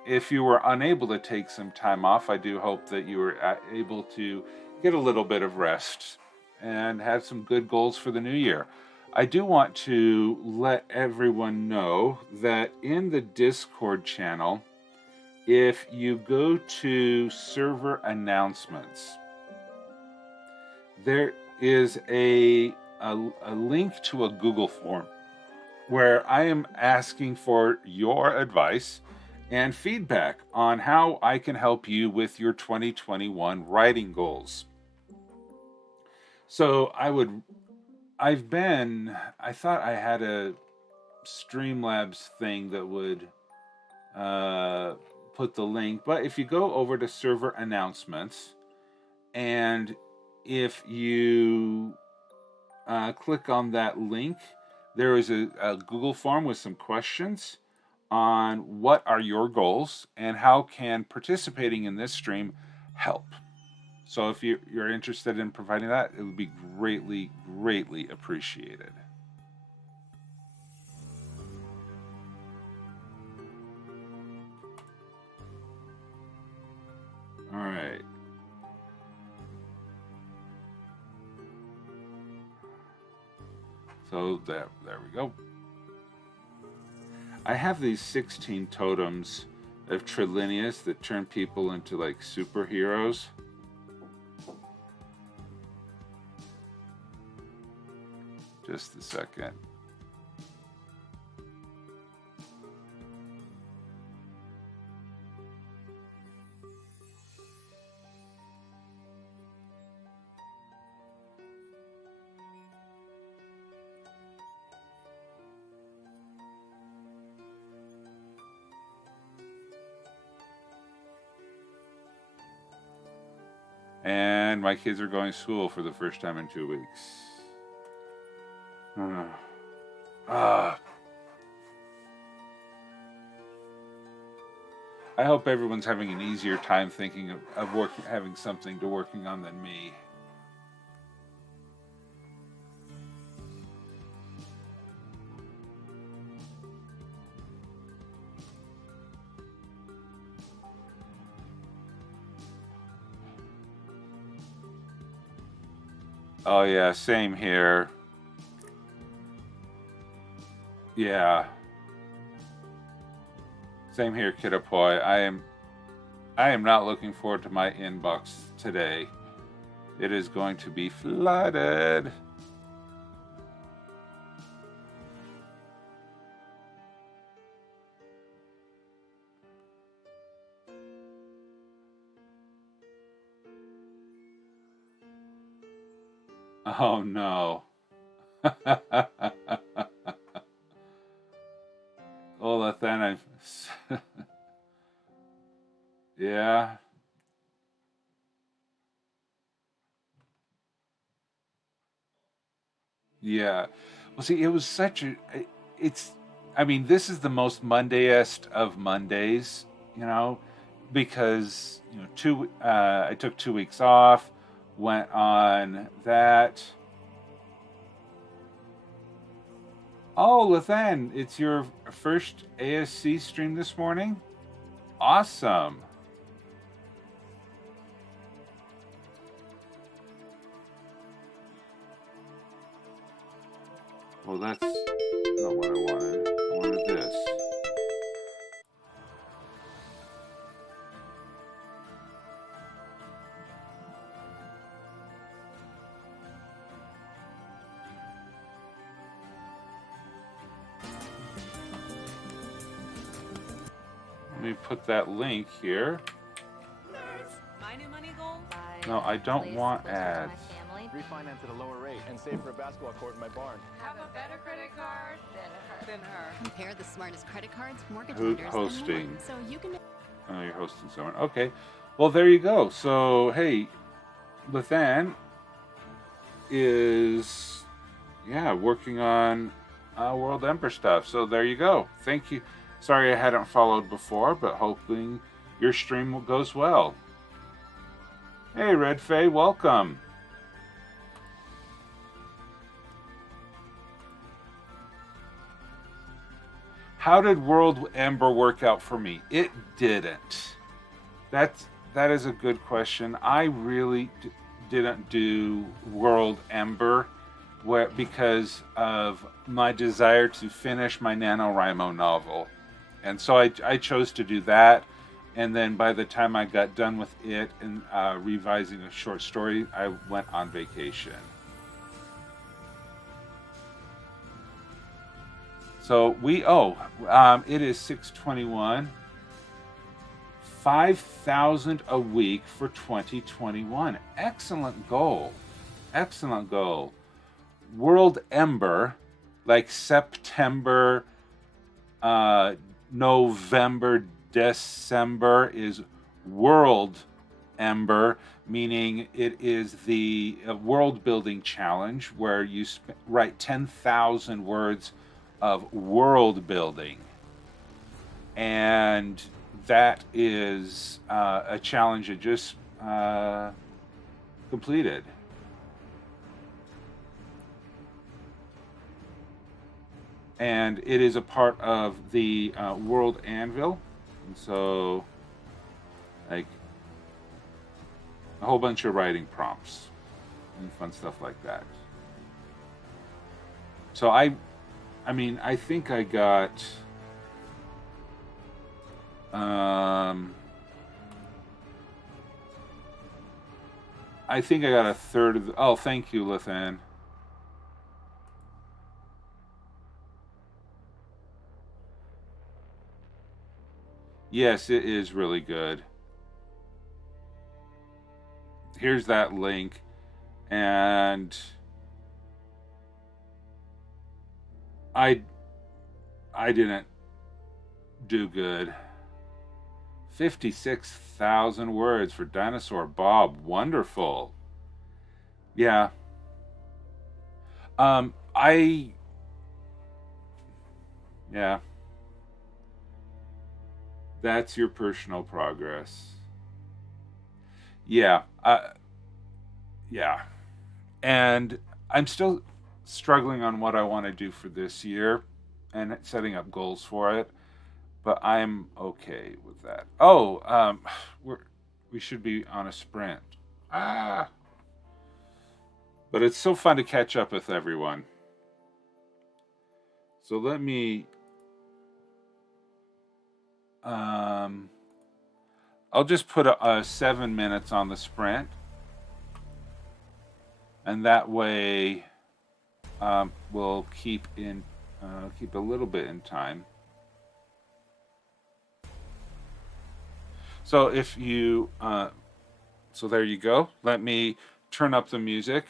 if you were unable to take some time off, I do hope that you were able to get a little bit of rest and have some good goals for the new year. I do want to let everyone know that in the Discord channel, if you go to server announcements, there is a link to a Google form where I am asking for your advice and feedback on how I can help you with your 2021 writing goals. So I thought I had a Streamlabs thing that would put the link, but if you go over to server announcements, and if you click on that link, there is a Google form with some questions on what are your goals and how can participating in this stream help. So if you're interested in providing that, it would be greatly, greatly appreciated. All right. So there we go. I have these 16 totems of Trilinius that turn people into like superheroes. Just a second. And my kids are going to school for the first time in 2 weeks. I hope everyone's having an easier time thinking of having something to working on than me. Oh yeah, same here. Yeah. Same here, Kiddapoy. I am not looking forward to my inbox today. It is going to be flooded. Oh no. Well, then I've... Yeah. Yeah. Well, see, it was such a... I mean, this is the most Mondayest of Mondays, because, I took 2 weeks off, went on that. Oh, Lathan, it's your first ASC stream this morning? Awesome. Well, that's not what I wanted. I wanted this. Let me put that link here. My new money goal? No, I don't want ads. Refinance at a lower rate and save for a basketball court in my barn. Have a better credit card than her. Compare the smartest credit cards, mortgage Who lenders, hosting? and more, so you can... Oh, you're hosting someone. Okay. Well, there you go. So, hey, Lathan is, working on World Ember stuff. So there you go. Thank you. Sorry I hadn't followed before, but hoping your stream goes well. Hey, Red Faye, welcome. How did World Ember work out for me? It didn't. That is a good question. I really didn't do World Ember because of my desire to finish my NaNoWriMo novel. And so I chose to do that. And then by the time I got done with it and revising a short story, I went on vacation. So it is 6:21. 5,000 a week for 2021. Excellent goal. Excellent goal. World Ember, like September, November, December, is World Ember, meaning it is the world building challenge where you write 10,000 words of world building. And that is a challenge that just completed. And it is a part of the World Anvil. And so, like, a whole bunch of writing prompts and fun stuff like that. So I think I got I think I got a third of the, oh, thank you, Lethan. Yes, it is really good. Here's that link, and I didn't do good. 56,000 words for Dinosaur Bob. Wonderful. Yeah. Yeah. That's your personal progress. Yeah. Yeah. And I'm still struggling on what I want to do for this year and setting up goals for it, but I'm okay with that. Oh, we should be on a sprint. But it's so fun to catch up with everyone. So let me I'll just put a 7 minutes on the sprint, and that way we'll keep a little bit in time. So if you so there you go. Let me turn up the music.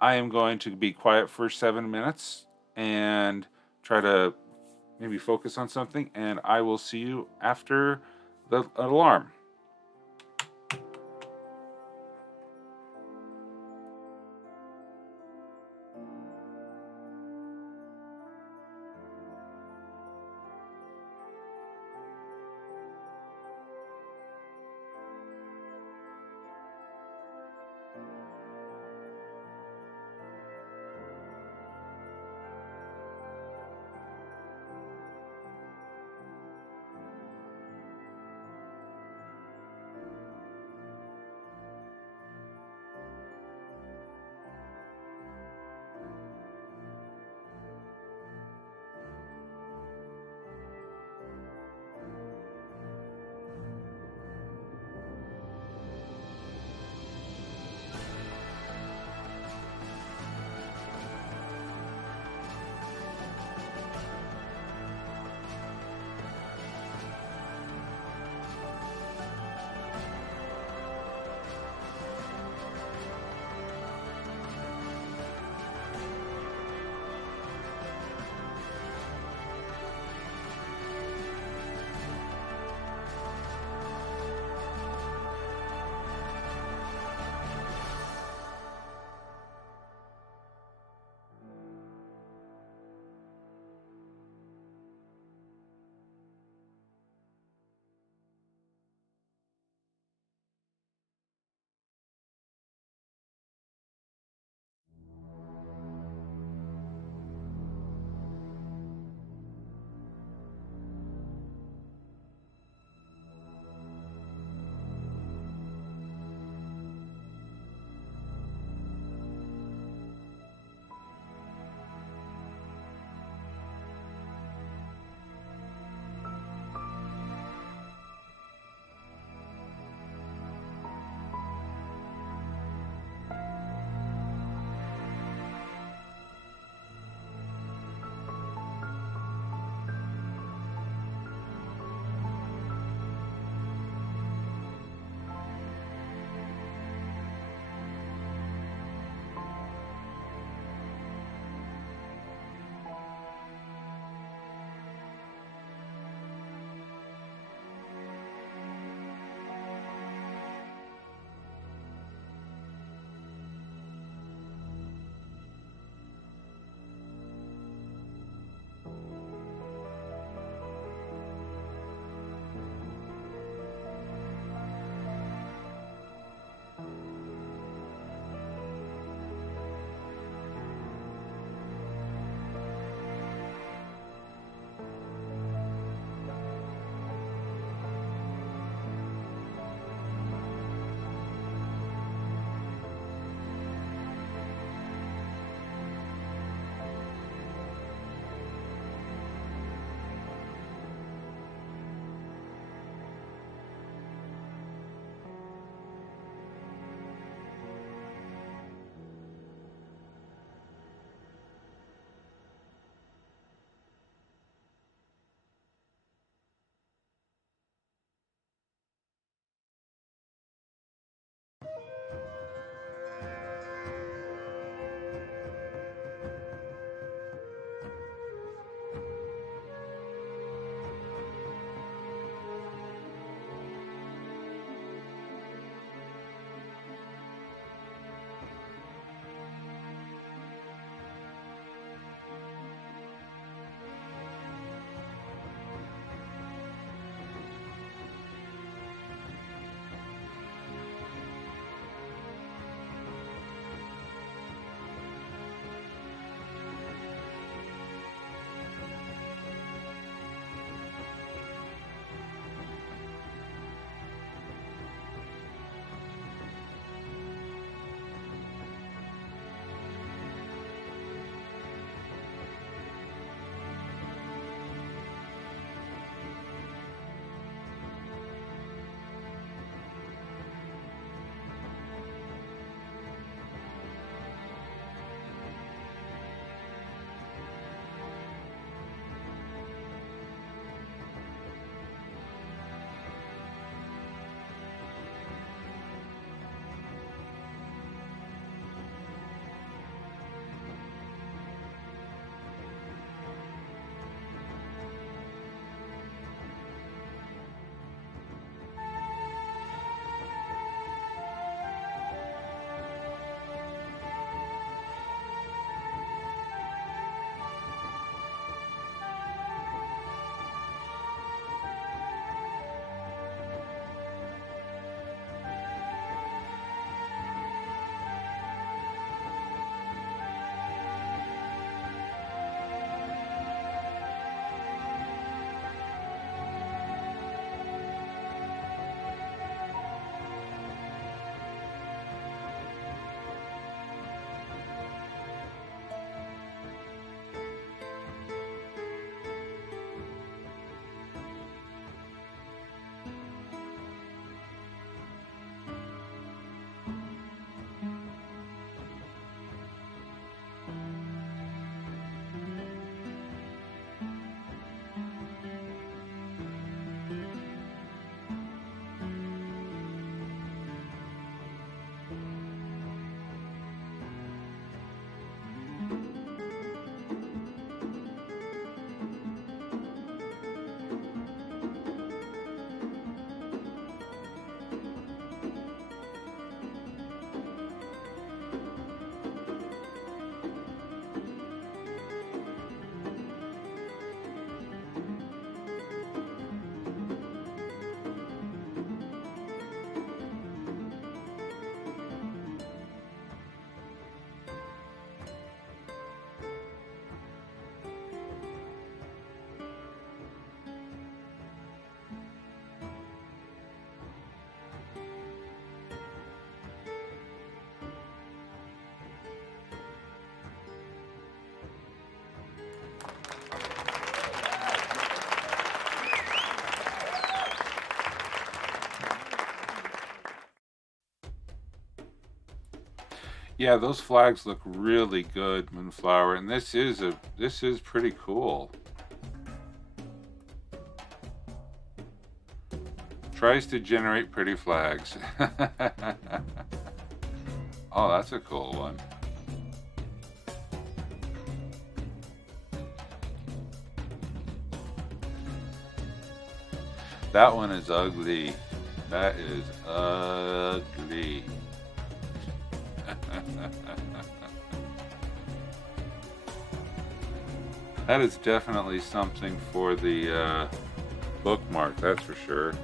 I am going to be quiet for 7 minutes and try to maybe focus on something, and I will see you after the alarm. Yeah, those flags look really good, Moonflower, and this is pretty cool. Tries to generate pretty flags. Oh, that's a cool one. That one is ugly. That is ugly. That is definitely something for the bookmark, that's for sure.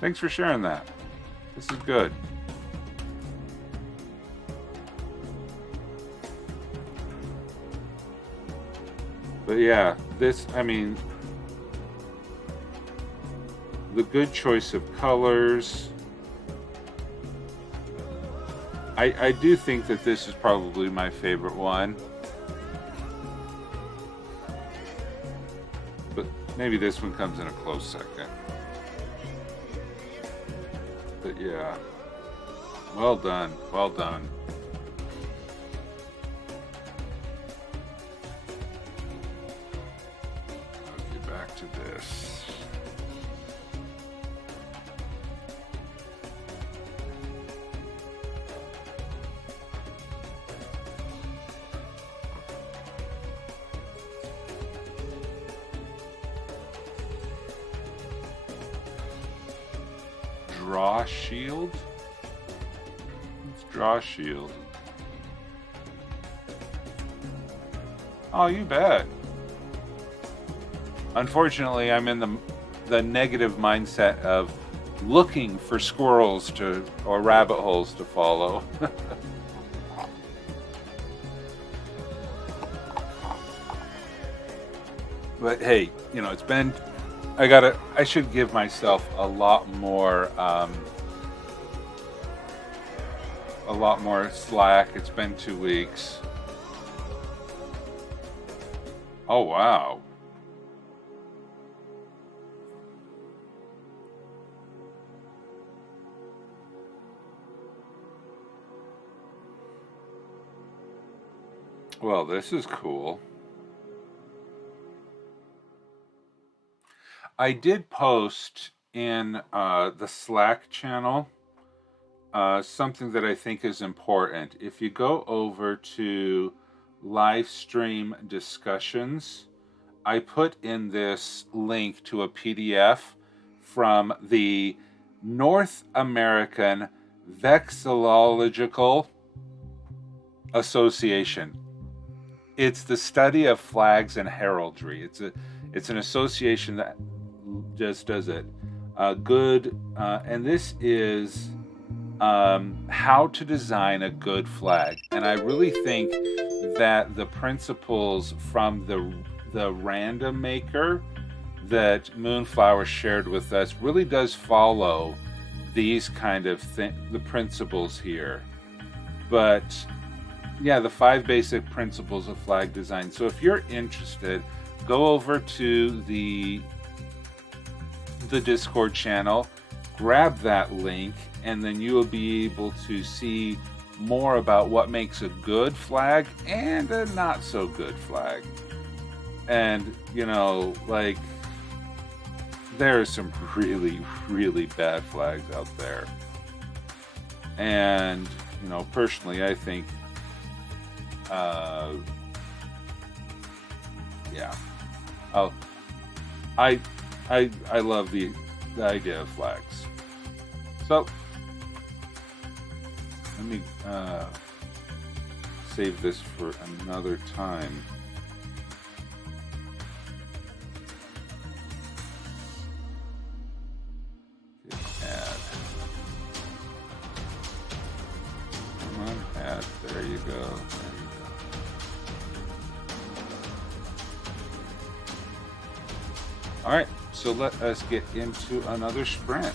Thanks for sharing that. This is good. But yeah, I mean, the good choice of colors. I do think that this is probably my favorite one. But maybe this one comes in a close second. But yeah, well done, well done. I'll get back to this. Draw shield? Let's draw shield. Oh, you bet. Unfortunately, I'm in the negative mindset of looking for squirrels or rabbit holes to follow. But hey, you know, I should give myself a lot more slack. It's been 2 weeks. Oh, wow. Well, this is cool. I did post in the Slack channel something that I think is important. If you go over to Livestream discussions, I put in this link to a PDF from the North American Vexillological Association. It's the study of flags and heraldry. It's an association that just does it good, and this is how to design a good flag. And I really think that the principles from the random maker that Moonflower shared with us really does follow these kind of the principles here. But yeah, the 5 basic principles of flag design. So if you're interested, go over to the Discord channel, grab that link, and then you will be able to see more about what makes a good flag and a not so good flag. And, you know, like, there are some really, really bad flags out there. And, you know, personally, I think, yeah. I love the idea of flags. So let me save this for another time. Add. Come on, add. There you go. All right, so let us get into another sprint.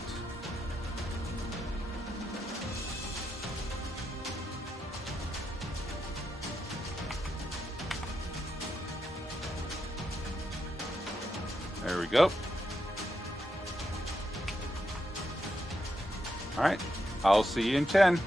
There we go. All right. I'll see you in 10.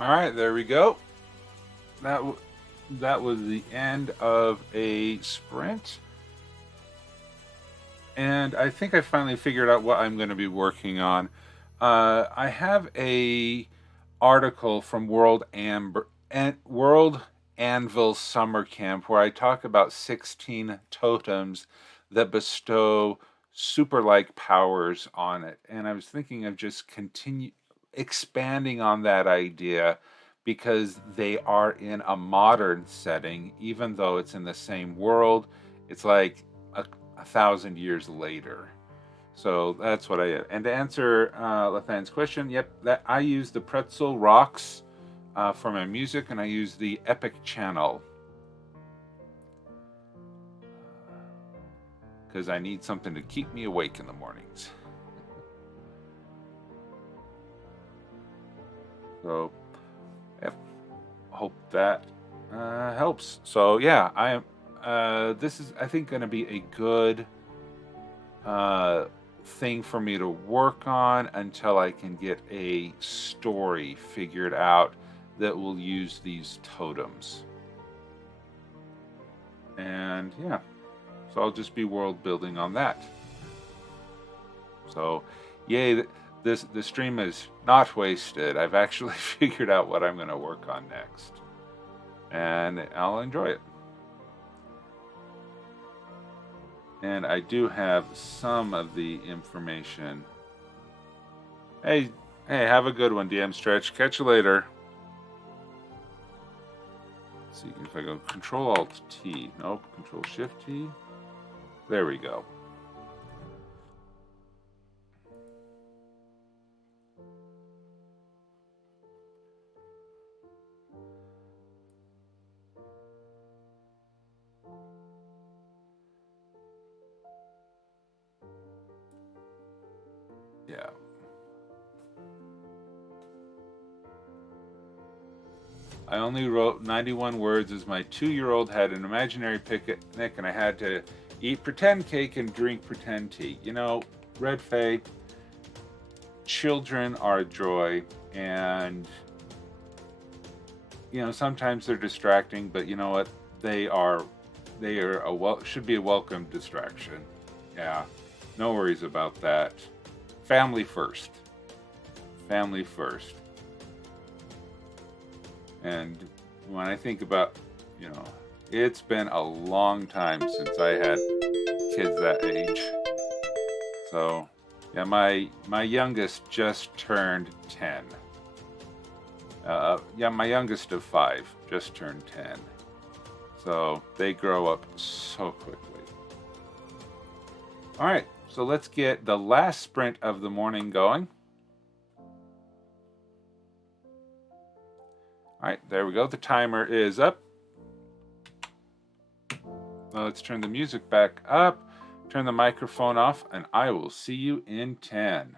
All right, there we go. That was the end of a sprint. And I think I finally figured out what I'm going to be working on. I have a article from World Anvil Summer Camp where I talk about 16 totems that bestow super-like powers on it. And I was thinking of just continue expanding on that idea because they are in a modern setting, even though it's in the same world. It's like a thousand years later. So that's what I did. And to answer Lathan's question, yep, that I use the Pretzel Rocks for my music, and I use the Epic channel because I need something to keep me awake in the mornings. So, yep, hope that helps. So yeah, I am. This is, I think, going to be a good thing for me to work on until I can get a story figured out that will use these totems. And yeah, so I'll just be world building on that. So yay, the stream is not wasted. I've actually figured out what I'm going to work on next, and I'll enjoy it. And I do have some of the information. Hey, have a good one, DM Stretch. Catch you later. Let's see if I go Control Alt T. Nope, Control Shift T. There we go. Yeah. I only wrote 91 words as my 2-year-old had an imaginary picnic and I had to eat pretend cake and drink pretend tea. You know, Red Fae, children are a joy, and you know, sometimes they're distracting, but you know what? They are should be a welcome distraction. Yeah. No worries about that. Family first. Family first. And when I think about, you know, it's been a long time since I had kids that age. So, yeah, my youngest just turned 10. Yeah, my youngest of 5 just turned 10. So they grow up so quickly. All right, so let's get the last sprint of the morning going. All right, there we go. The timer is up. Now let's turn the music back up, turn the microphone off, and I will see you in 10.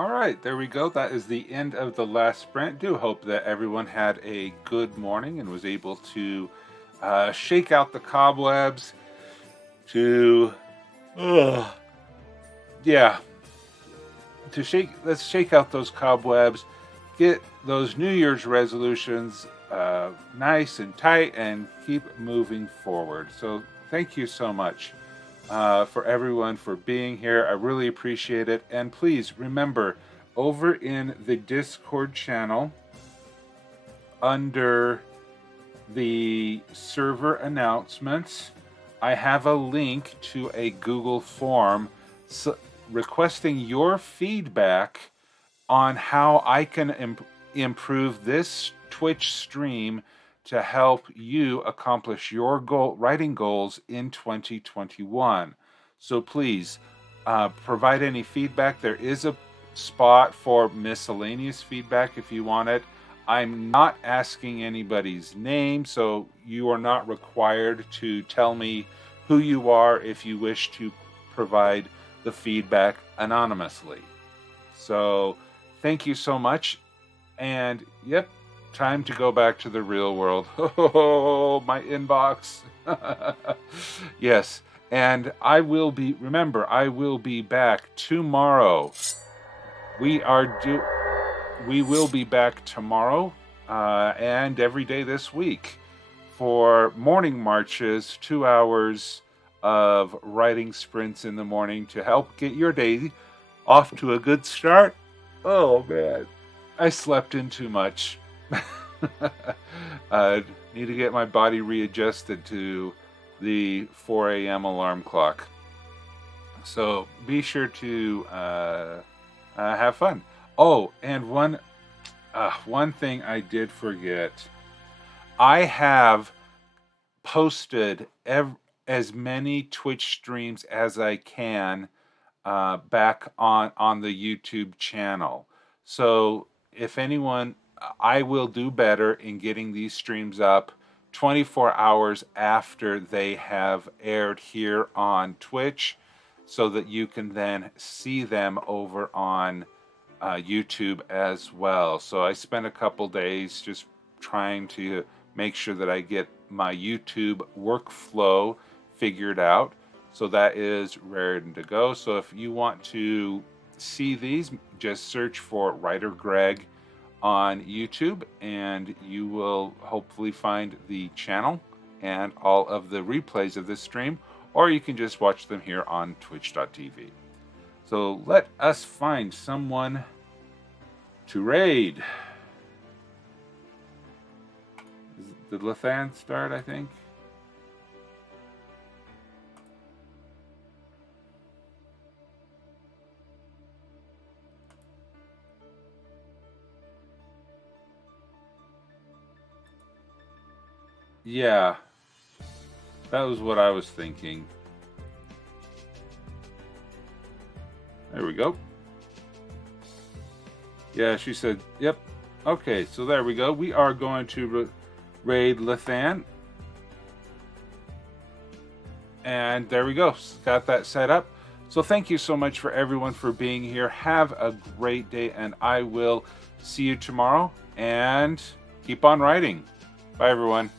All right, there we go. That is the end of the last sprint. Do hope that everyone had a good morning and was able to shake out the cobwebs. Let's shake out those cobwebs, get those New Year's resolutions nice and tight, and keep moving forward. So thank you so much for everyone for being here. I really appreciate it. And please remember, over in the Discord channel, under the server announcements, I have a link to a Google form requesting your feedback on how I can improve this Twitch stream to help you accomplish your writing goals in 2021. So please provide any feedback. There is a spot for miscellaneous feedback if you want it. I'm not asking anybody's name, so you are not required to tell me who you are if you wish to provide the feedback anonymously. So thank you so much. And yep, time to go back to the real world. Oh, my inbox. Yes, and I will be back tomorrow. We will be back tomorrow and every day this week for morning marches, 2 hours of writing sprints in the morning to help get your day off to a good start. Oh man, I slept in too much. Need to get my body readjusted to the 4 a.m. alarm clock. So be sure to have fun. Oh, and one thing I did forget. I have posted as many Twitch streams as I can back on the YouTube channel. So if anyone, I will do better in getting these streams up 24 hours after they have aired here on Twitch, so that you can then see them over on YouTube as well. So I spent a couple days just trying to make sure that I get my YouTube workflow figured out. So that is raring to go. So if you want to see these, just search for WriterGreg on YouTube and you will hopefully find the channel and all of the replays of this stream, or you can just watch them here on twitch.tv. So let us find someone to raid. Did Lathan start, I think? Yeah, that was what I was thinking. There we go. Yeah, she said, yep. Okay, so there we go. We are going to raid Lathan. And there we go. Got that set up. So thank you so much for everyone for being here. Have a great day, and I will see you tomorrow. And keep on writing. Bye, everyone.